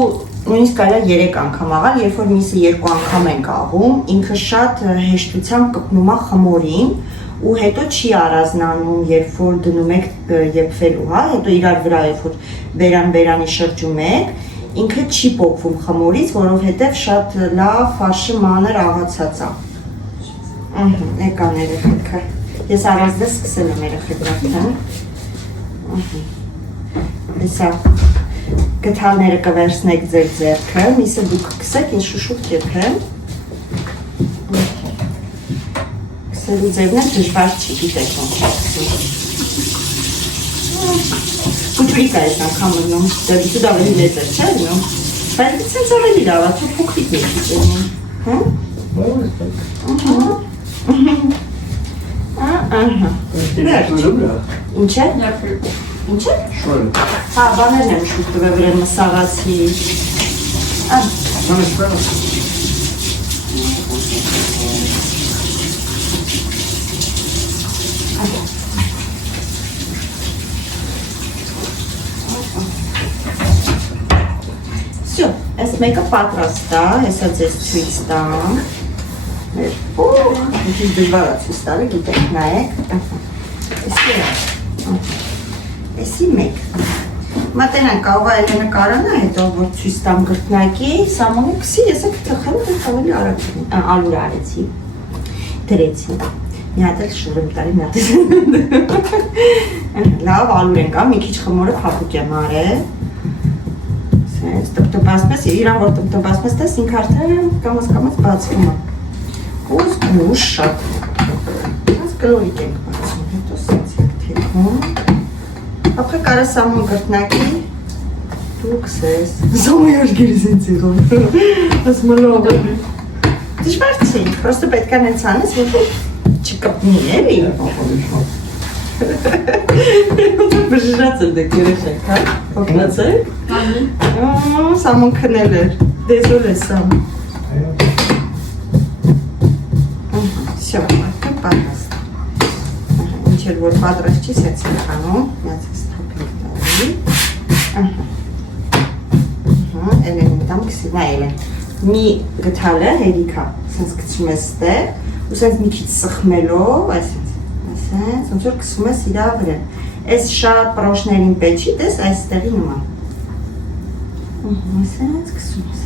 նույնիսկ կարելի է 3 անգամ աղալ, երբ որ միսը 2 անգամ ենք աղում, ինքը շատ հեշտությամբ կպնում է խմորին ու հետո չի առանձնանում, երբ որ դնում եք եփվելու, հա, հետո իրար վրա երբ որ բերանի շրջում եք, ինքը չի պոկվում խմորից, որովհետև շատ լավ ֆարշը մանր աղացած է։ Եկան երեխեքը։ Ես առանձնես սկսել եմ երեխեքրատեն։ Հեսա գթալները կվերցնեք ձեր ձեռքը, միսը դուք կսեք, ինչ շուշուտ կեփեմ։ Կսելու ձևն է դժվար չի, գիտեք ոնց Փոքրիկ է այս անգամ մնում, դու ավելի մեծ է, չէ՞ մնում, բայց սենց ավելի լավ է, թող փոքրիկ մի քիչ է մնում, Ինչ է? Ինչ է? Շորը։ Հա, բաներն եմ շուտ տվել վրեմ մսաղացի։ Այս մեկը պատրաստ է, հեսա ձեզ ցույց տամ։ Ինչ դժվար է ցույց տալը, գիտեք, նայեք։ Էսի է։ Էսի մեկ։ Մատենան կարող է Էլենը կարանա հետո որ ցույց տամ գրտնակի, սամոնը քսի, եսա կթխեմ, դեռ ավելի արագ ալուր արեցի։ Դրեցի։ Մի հատ էլ շուրեմ տալի, մի հատ էլ։ Լավ ալուր ենք, մի քիչ խմորը փափուկ եմ արել։ Սենց տպտպասպես, իրան որ տպտպասպես տես ինք արդեն կամաց բացվում է։ Ուս շատ։ Այս կլորիկ ենք բացում, հետո սենց ենք թեքում։ Ապա կարա սամոն գրտնակի, դու կսես։ Սամոն յաշգերի սենց եղում։ Աս մլով է։ Դժվար չի, պրոստը պետք է նենց անես, որ չկպնի էլի։ Բժշած եմ դեք երեշեք, հա? Հոգնացեք։ Սամոն քնել էր, դեզոլ է սամ։ Всё, մարդը պատրաստ։ Ինչ էր որ պատրաստ չի, սենց ենք անում, միած ես թափենք տալի։ Էլեն տամ կսի, նա էլեն։ Մի գթալը հերիքա, սենց կցում ես ստեղ, ու սենց մի քիչ սխմելով, այսենց, ոնց որ կսում ես իրա վրան։ Այս շատ պրոշներին պեչի, տես այստեղի նման։ Այսենց կսում ես։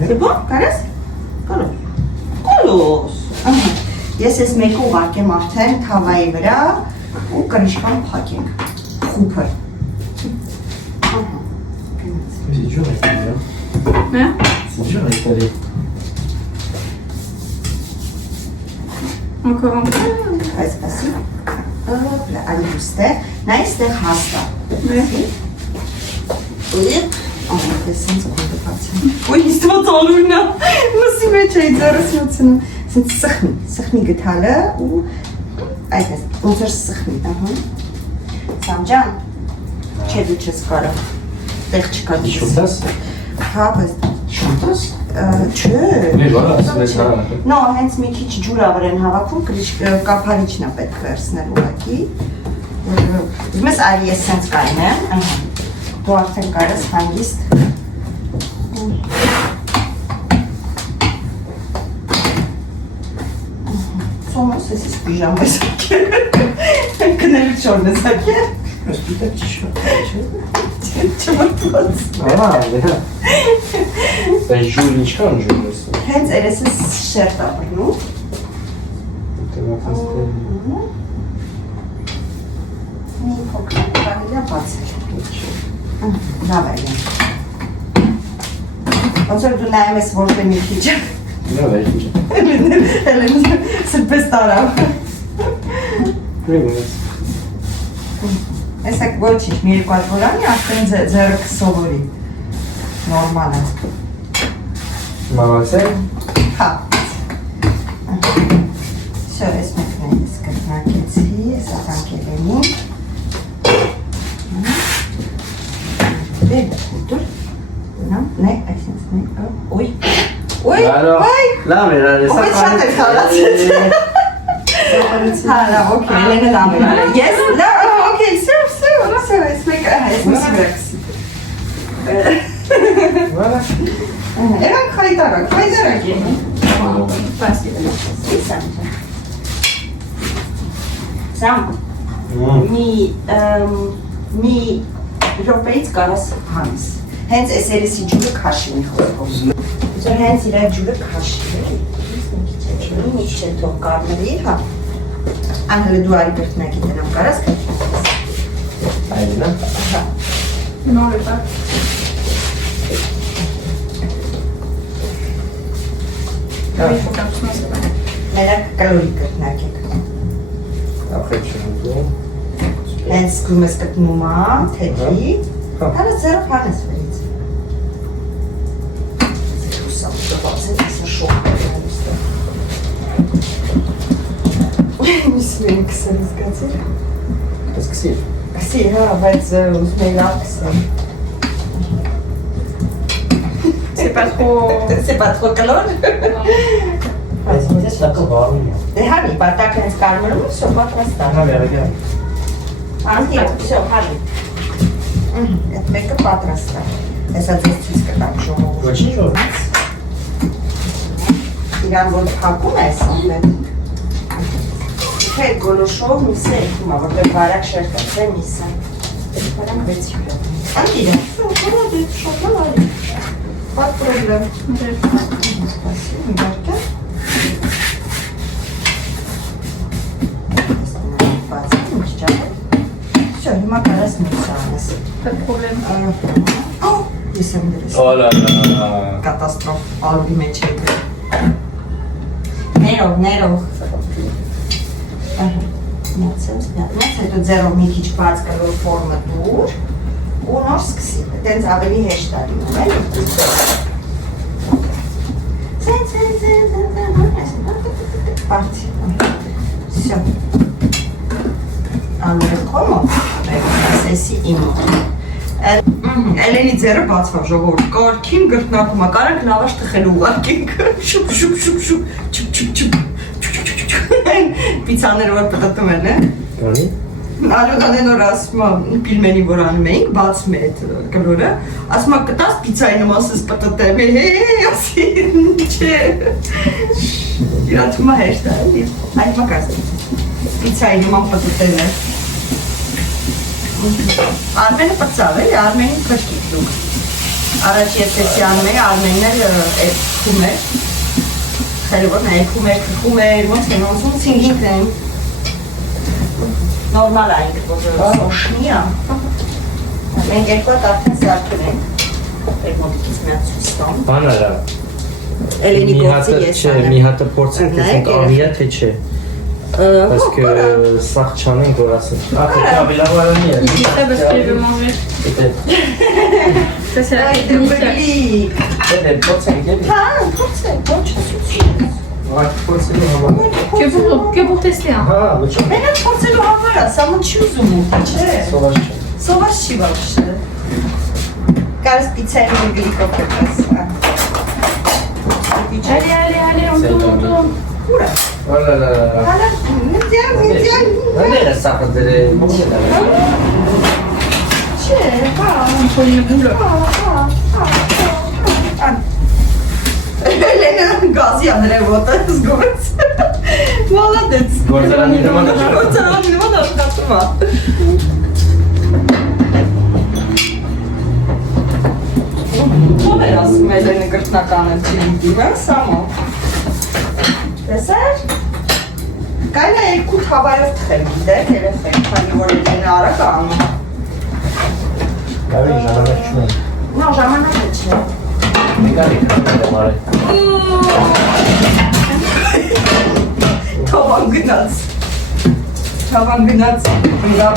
Դե բոն, կարես? Կարով։ Կոլոս։ Ես ես մեկը ուղարկեմ արդեն թավայի վրա ու կրիշկան փակենք, խուպը։ C'est dur avec elle. Hein? C'est dur avec elle. Encore un peu. Այսպասի, ալի ուստեղ, նա իստեղ հաստ է։ Ես սենց կոնդը բացեմ։ Ոյ, իստված ալուրն է, մսի մեջ է ձարս մոցնում։ Սենց սխմի գթալը ու այդպես, ոնց էր սխմի, Սամջան, չէ դու չես կարա, տեղ չկա դիս։ Շուտաս? Հա, բայց Շուտաս? Չէ։ Voilà, c'est ça. No, հենց մի քիչ ջուր ավրեն հավաքում, կապարիչն է պետք վերցնել ուղղակի։ Ուզում ես այլ ես սենց կայնեմ, դու արդեն կարես հանգիստ։ Սոմոս ես ես պիժամ ես ակել, կնելու չորն ես ակել։ Ես պիտակ չիշվա։ Չմրտված։ Դեհա։ Այս ջուրն ինչքան ջուր ես։ Հենց երես ես շերտ ապրնում։ Մի փոքր կարելի է բացել։ Լավ է են։ Ոնց որ դու նայում ես ոչ մի քիչ։ Լավ է ինչ։ Հելեն սրպես տարավ։ Այսակ ոչինչ, մի երկու հատ որանի, արդեն ձերը կսովորի։ Նորմալ է։ Մավասել։ Հա։ Всё, ես մեկն ես կրնակեցի, ես ատանկելենի։ Դե, դուր։ Նե, այսինց, նե, ոյ։ Ոյ, ոյ։ Լավ է, լավ է։ Ոյ, շատ է խալացեց։ Հա, լավ, օքեյ, Էլենը լավ է։ Ես, լավ, օքեյ, всё, ես մեկը, ես մսի վրեքսի։ Voilà. Էրան խայտարակ եմ։ Спасибо. Սամ, մի ռոպեից կարաս հանես։ Հենց ես երեսի ջուրը քաշի մի խոսքով։ Ձեր հենց իրա ջուրը քաշի։ Ինչ չէ թող կարմրի, հա։ Անգլը դու արի գրտնակի տնամ կարաս քաշես։ Այլնա։ Հա։ Non, le pas. Oui, il faut qu'un c'est pas. Մենակ կալորի գրտնակ եք։ Après tu retournes. Հենց զգում ես գտնում է, թեթի։ Հա։ Հալը ձերով հանես վրից։ Հուսամ տված է, իսը շոք է հալուստը։ Միս մենք կսեմ զգացել։ Qu'est-ce que c'est? Կսի, հա, բայց ուզում էի լավ կսեմ։ C'est pas trop. C'est pas trop կլոր։ C'est d'accord, barulho. Դե հանի, բատակ հենց կարմրում, всё, պատրաստ է։ Ah, mais regarde. Անդի, всё, հանի։ Այդ մեկը պատրաստ է։ Հեսա ձեզ ցույց կտամ ժողովուրդ։ Ոչինչ որ։ Իրան որ փակում ես ամեն։ Թե գոլոշով միսը եկում ա, որտեղ բարակ շերտած է միսը։ Բարակ 6 եվրո։ Անդիրա, շոկոլադ, Pas de problème. Спасибо, Марта. Все, հիմա կարաս մույս անես։ Pas de problème. Ես եմ դրես։ Oh là là. Կատաստրոֆ, ալովի մեջ է։ Ներով։ Նացենց, հետո ձերով մի քիչ բաց կլոր ֆորմը դուր ու նոր սկսի, դենց ավելի հեշտ է լինում, էլի։ Parti. Все. Անորը կոմո, ասեսի իմո։ Էլենի ձերը բացվավ ժողովուրդ, կարգին գրտնակում է, կարանք լավաշ տխելու ուղարկենք, շուպ, պիցաները որ պտտում են, է։ Կանի։ Ալյուդանեն որ ասում է պիլմենի որ անում էինք, բացում է այդ կլորը, ասում է կտաս պիցայի նմասս պտտեմ, ասի, չէ, իրատում է հեշտ է, այդ մա կասեմ, պիցայի նման պտտել է, Արմենը պծավ էլի, Արմենին պրկիկ դուք, առաջ երբեցի անում էի, Արմենն էլ էքում էր, խելի որ նա էքում էր, ոնց են, ցինգինքն են, Normal aynı bu soşniya. Ben gekva tartın serpilin. Ekmodikizmet sustam. Բանարա։ Eleni գործի ես անեմ։ Մի հատը փորձենք տեսնենք ավիա թե չէ։ Parce que սաղ չանենք որ ասենք։ Ահա ավելավարանի է։ Il dit ça parce qu'il veut manger. Ça c'est la technique. Դե փորձենք էլի։ Հա, փորձենք, ոչ սուցի։ Փորձելու համար։ Que pour tester, hein. Հա, ոչ։ Մենը փորձելու համար է, սա մոտ չի ուզում ու, չէ։ Սովաշ չէ։ Սովաշ չի բավշը։ Կարս պիցայի մի գլիկով կտաս։ Allez, on tourne. Ուրա։ Oh là là là. Հալա, միդյան։ Անդերը սաղը դերը ո՞նց է դա։ Չէ, հա։ Il faut une boule. Elena gazı yandıra vota zgobec. Молодец. Գործարանի նման է։ Գործարանի նման աշխատում է։ Ո՞վ է ասում Էլենը գրտնական է չլինի, սամո։ Տեսար։ Կարելի է երկու թավայով թխել, գիտեք, երեխեք, քանի որ Էլենը արագ է անում։ Կարի ժամանակ չունեմ։ Նո, ժամանակը չէ։ Մեգարի կամերեմ արել։ Թավան գնաց, վրա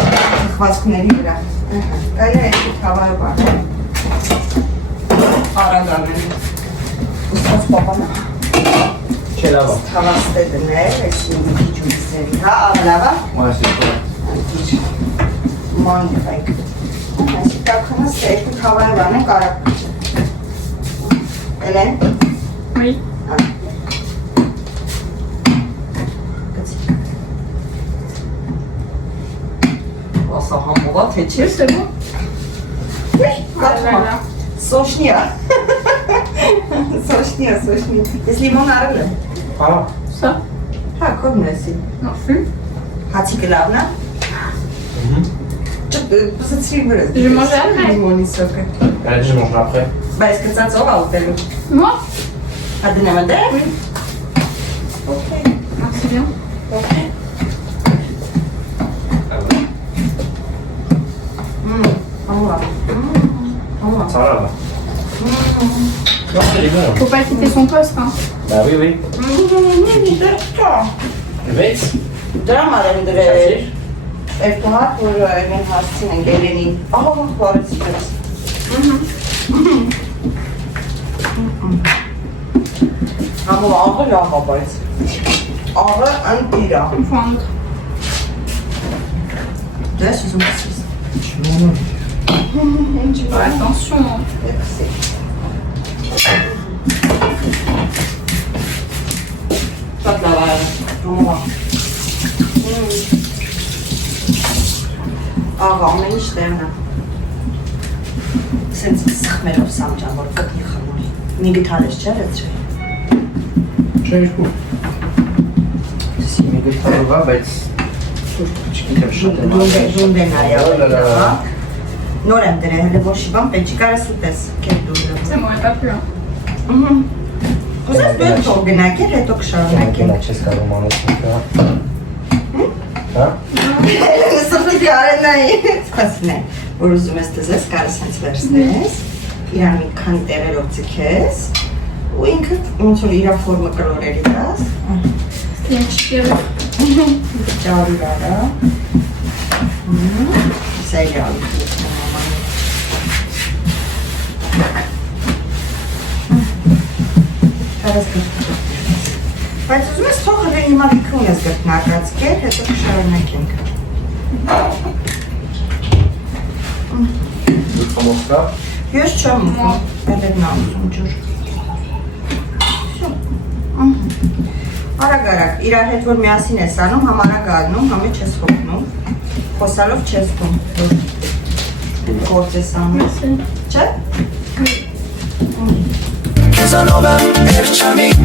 խվածքների վրա։ Կարելի է երկու թավայով անել։ Արագ անել։ Ուսված պապանա։ Չէ լավ։ Թավաստե դնել, էսի մի քիչ ուսերի, հա, լավա։ Մայսի։ Մանիվայք։ Այսի կապխանաս թե երկու թավայով անենք արագ։ Էլեն։ Oui. Ասա համովա թե չէ։ C'est bon. Կատմա։ Սոշնիա։ Սոշնիա։ Ես լիմոն արել եմ։ Հա։ Ça. Հա, կողմն էսի։ Non, fume. Հացիկը լավն է։ Պսացրի վրը։ Je mange après. Լիմոնի սոկը։ Կարելի je mange après։ Բայց կծածով ա ուտելու։ Moi. Հա դնեմ դե։ Oui. Okay. Merci bien. Okay. Համա։ Սարավա։ C'est bon. Faut pas quitter son poste, hein. Bah oui. Վեց։ Դրամ արեմ դրել։ Երկու հատ որ են հասցնեն գելենին։ Ահա բարեցի դրս։ Համո աղը լավ է բայց։ Աղը անտիրա։ Il faut un autre. Դες ուզում ես։ Attention. Hein. Merci. Շատ լավ է։ Դու։ Աղա ամեն ինչ տեղն է։ սենց սխմելով սամջան, որ կտնի խմուրի։ Մի գթար ես չէ, ռեցրի։ Չէ, երկու։ Սի մի գտարով է, բայց չգիտեմ շատ եմ Դունդ է նայա, նոր եմ դրել, հələ որ շիվան պեջի կարաս ուտես, կեր դուրը։ C'est moi, pas plus. Ուզես դու թող գնակեր, հետո կշարունակեմ։ Չես կարող մանոց հա? Սրտի արենայի, սպասին է, որ ուզում ես դզես, կարաս հենց վերցնես, իրան մի քանի տեղերով ձգես, ու ինքը ոնց որ իրա ֆորմը կլորերի տաս։ Ջարի արա։ Սա իր ալիքն Կարաս գրտնակած։ Բայց ուզում ես թող հրեն հիմա վիքրուն ես գրտնակած կեր, հետո կշարունակենք։ Դու խմող կա? Ես չեմ ուզում, հետևն ամուսում ջուր։ Արագ, իրար հետ որ միասին ես անում, համ արագ ալնում, համ է չես հոգնում, խոսալով չես հում, որ գործ ես անում, չէ? Քեզանով եմ երջանիկ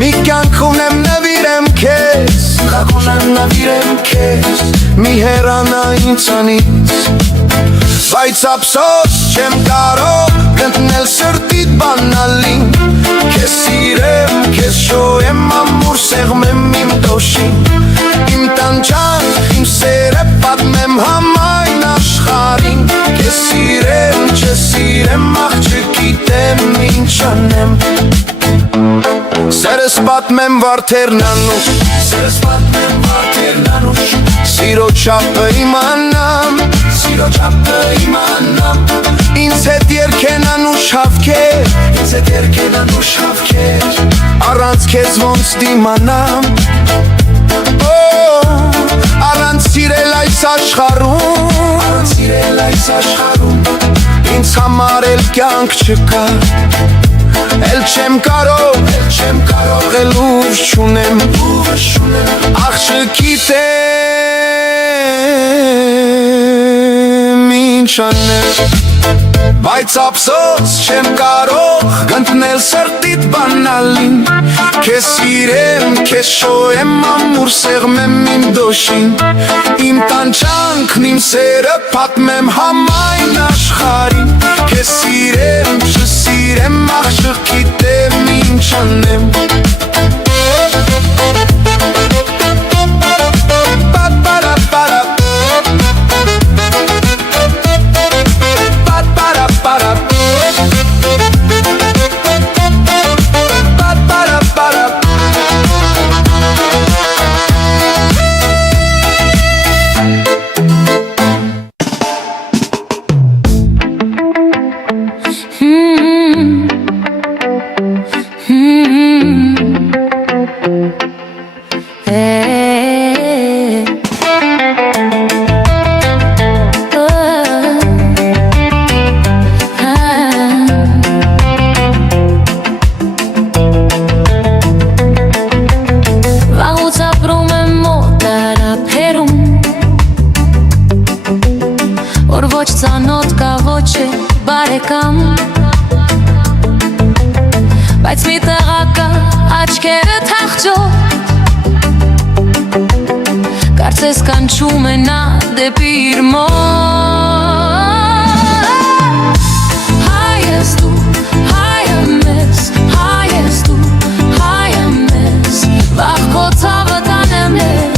Մի կյանքում եմ նվիրեմ քեզ Խաղում եմ նվիրեմ քեզ Մի հեռանա ինձանից Բայց ափսոս չեմ կարող Գտնել սրտիդ բանալին Քեզ սիրեմ, քեզ շոյեմ ամուր Սեղմեմ իմ դոշին Իմ տանջանք, իմ սերը պատմեմ համայն աշխարհին Քեզ սիրեմ, չսիրեմ, աղ չգիտեմ ինչ անեմ Սերս պատմեմ վարդերնանուշ Սերս պատմեմ վարդերնանուշ Սիրո չափը իմանամ Սիրո չափը իմանամ Ինձ հետ երկենանուշ հավքեր Ինձ հետ երկենանուշ հավքեր Առանց քեզ ոնց դիմանամ Առանց սիրել այս աշխարհում Առանց սիրել այս աշխարհում Ինձ համար էլ կյանք չկա Էլ չեմ կարող Էլ ուժ չունեմ Աղ չգիտեմ Ինչ անեմ Բայց ափսոս չեմ կարող Գտնել սրտիդ բանալին Քեզ սիրեմ, քեզ շոյեմ ամուր Սեղմեմ իմ դոշին Իմ տանջանքն, իմ սերը պատմեմ համայն աշխարհին Քեզ սիրեմ, չսիրեմ, աղ չգիտեմ ինչ անեմ Բայց մի տղակա աչքերը թախջող Կարծես կանչում է նա դեպի իր մոտ Հայ ես դու, հայ եմ ես, հայ ես դու, հայ եմ ես Վաղ քո ցավը տանեմ ես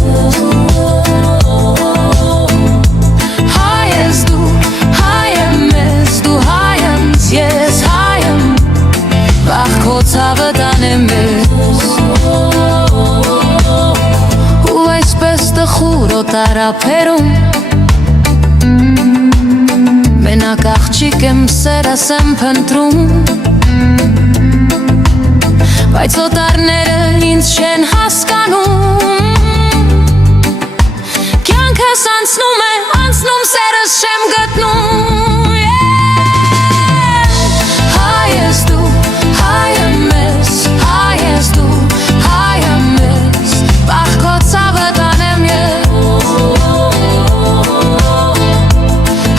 Հայ ես դու, հայ եմ ես, դու հայ եմ ես, հայ եմ Վաղ քո ցավը տանեմ ես Ու այսպես տխուր օտարափերում Մենակ աղջիկ եմ սերս եմ փնտրում Բայց օտարները ինձ չեն հասկանում Կյանքս անցնում է, անցնում սերս չեմ գտնում Հայ ես դու, հայ եմ ես, հայ ես դու, հայ եմ ես Վաղ քո ցավը տանեմ ես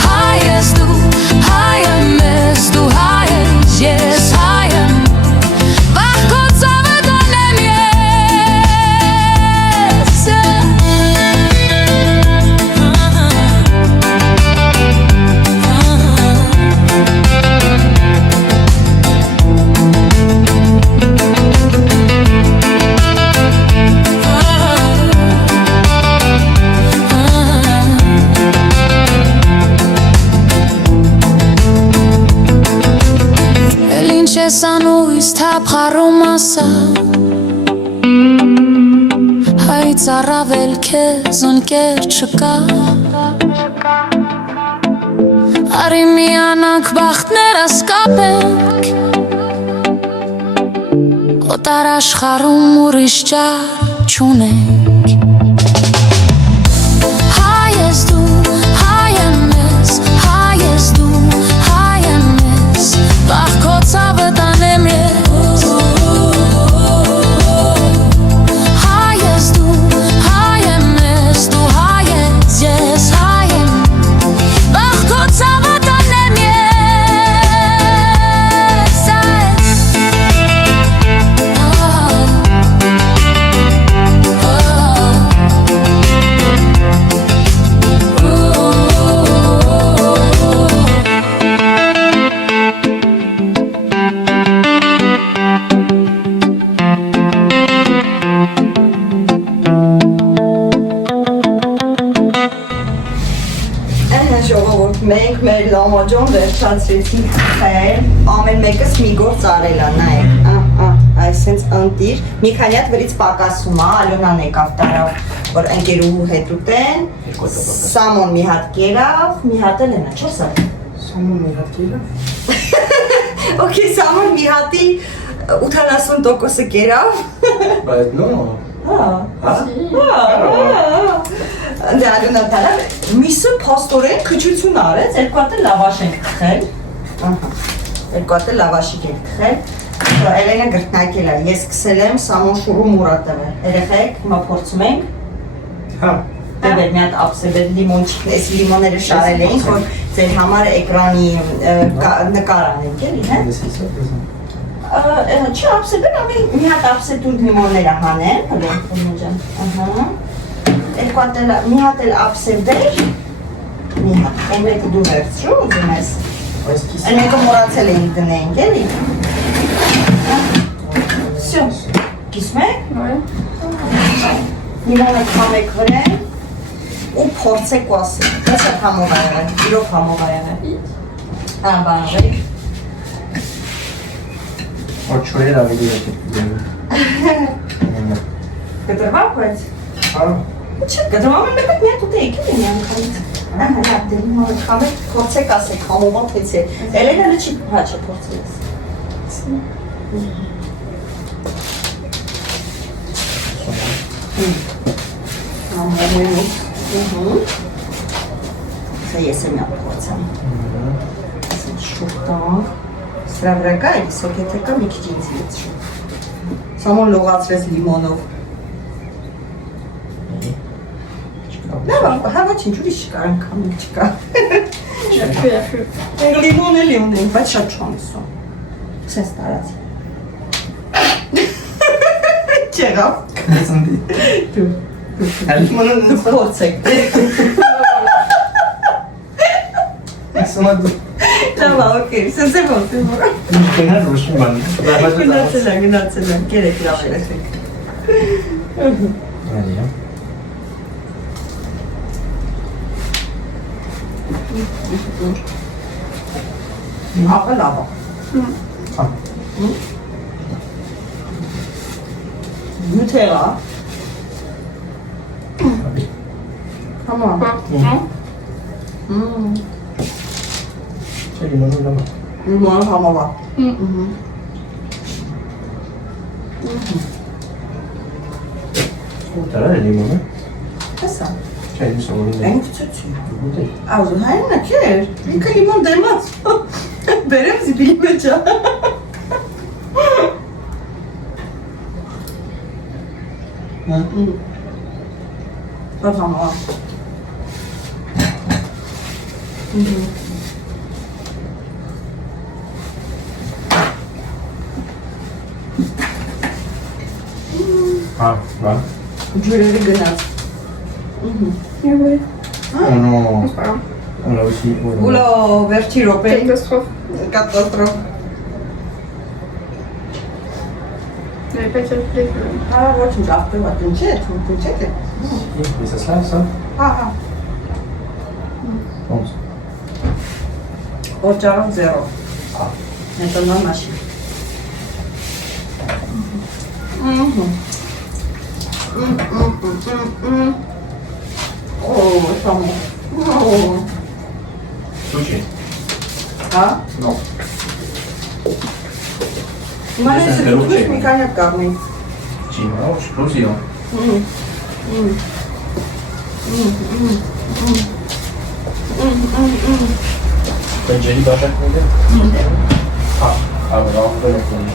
Հայ ես դու, հայ եմ ես Կեսանույս թափառում ասա Հայց առավել քեզ ընկեր չկա Արի միանանք բախտներս կապենք Օտար աշխարհում ուրիշ ջահ չունենք Հայ ես դու, հայ եմ ես, հայ ես դու, հայ եմ ես Բախ քո ցավը տանեմ ես Հայ ես դու, հայ եմ ես, դու հայ ես, ես հայ եմ Բախ քո ցավը տանեմ ես Ժողովուրդ, մենք մեր լամաջոն վերջացրեցինք խել, ամեն մեկս մի գործ արել է, նայեք, այսենց ընտիր, մի քանի հատ վրից պակասում է, Ալոնան եկավ տարավ, որ ընկերուհու հետ ուտեն, Սամոն մի հատ կերավ, մի հատ էլ ենա, չոս է։ Սամոն մի հատ կերավ։ Okay, Սամոն մի հատի 80% կերավ։ Բայց նո։ Դե Ալոնան տարավ, միսը փաստորեն քչություն արեց, երկու հատ էլ լավաշ ենք թխել, երկու հատ էլ լավաշիկ ենք թխել, Էլենը գրտնակել է, ես սկսել եմ Սամոն շուրում ուրա տվել, երեխեք, հիմա փորձում ենք, դեպեր մի հատ ապսեբետ լիմոնչիկն, այս լիմոները շարել էինք, որ ձեր համար էկրանի նկար անենք, էլի, հե? Չի ապսեբեր, ամեն մի հատ ապսետուր լիմոնները հանեն, մի հատ էլ ապսեբեր, մի հատ, այն մեկը դու վերցրու, ուզում ես, այն մեկը մորացել էինք դնենք, էլի, սյո, կիսում եք, լիմոնը կամեք վրեն, ու փորձեք ու ասեք, ես է համով ա եղել, իրով համով ա եղել, բանավեք, Չորեր ավելի եկել կտրվակ բայց, չէ, կտրվակ եմ մեկը միատ ուտ էիք եմ մի անգամից, դեպի խամեք փորձեք ասեք, համովա թեց է, Էլենը չի հաչը փորձել ես, Սա ես եմ յապ փորձամ, շուրտանք, Սրա վրա կա, այդի սոքեթը կա, մի քիչ ինձ ետ շուտ, Սամոն լողացրեց լիմոնով, Հավաչ ինչ ուրիշ չկա, անգամ չկա, լիմոն էլի ունենք, բայց շատ չոն սո, սենց տարած, չեղավ, դու փորձեք, Լավա, օքեյ, սենց է ոնտի մորա Գնար ռոշում բան Գնացել եմ, կերեք լավ երեխեք Ալիա Աղը լավա Նութեղա Համա Լիմոնը լավ Լիմոնը համավա Տարա է լիմոնը Հեսա Չէ, իմ սովորում է Այն կծություն Աղու հայնն է կեր Ինքը լիմոն դեմաց Բերեմ զիպիլի մեջա Բավ համավա Բա Ջուրերը գնաց Ono Ono aussi Ուլո վերջի ռոպեն Կատաստրոֆ Հա, ոչինչ, ավտովա տնչետ Et ça se lave ça Հա Pense Օճարով ձերով Հետոնալ մաշին Սամո։ Sushi. Հա։ No. Մանես Ես է եմ դուք մի կանյակ կաղնի։ Cino, esplosio. Penggeri bacak mıydı? Ha, abi rahat böyle konuyu.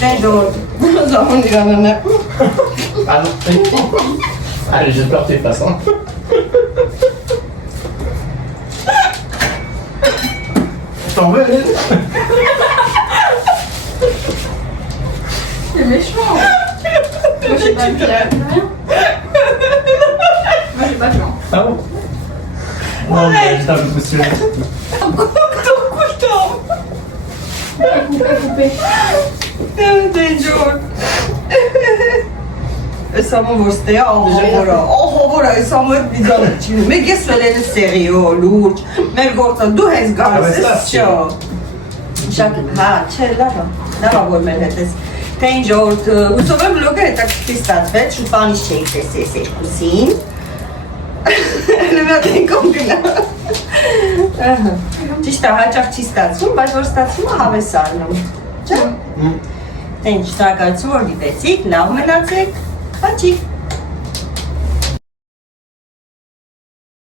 Ne doğru. O zaman yanına. Allez, j'espère que t'es passant. T'en veux, Hélène? C'est méchant. Moi, j'ai pas de rien. Moi, j'ai pas de gens. Ah bon? Non, mais j'étais un peu poussé. Coupé. Ne doğru. Samo vostè, ora, samo bizarro. Me che sono serio, Luci. Me gorta du hes gases, ciao. Ha, c'è la voi me letes. Te in jort, usovem loga e tak stat vet, șupani șei se cusin. Ne mea ten congna. Ճիշտ է, հաճախ չի ստացվում, բայց որ ստացվում է հավես առնում։ Չէ՞։ Ինչ, շնորհակալություն որ դիտեցիք, լավ մնացեք, հաճիկ։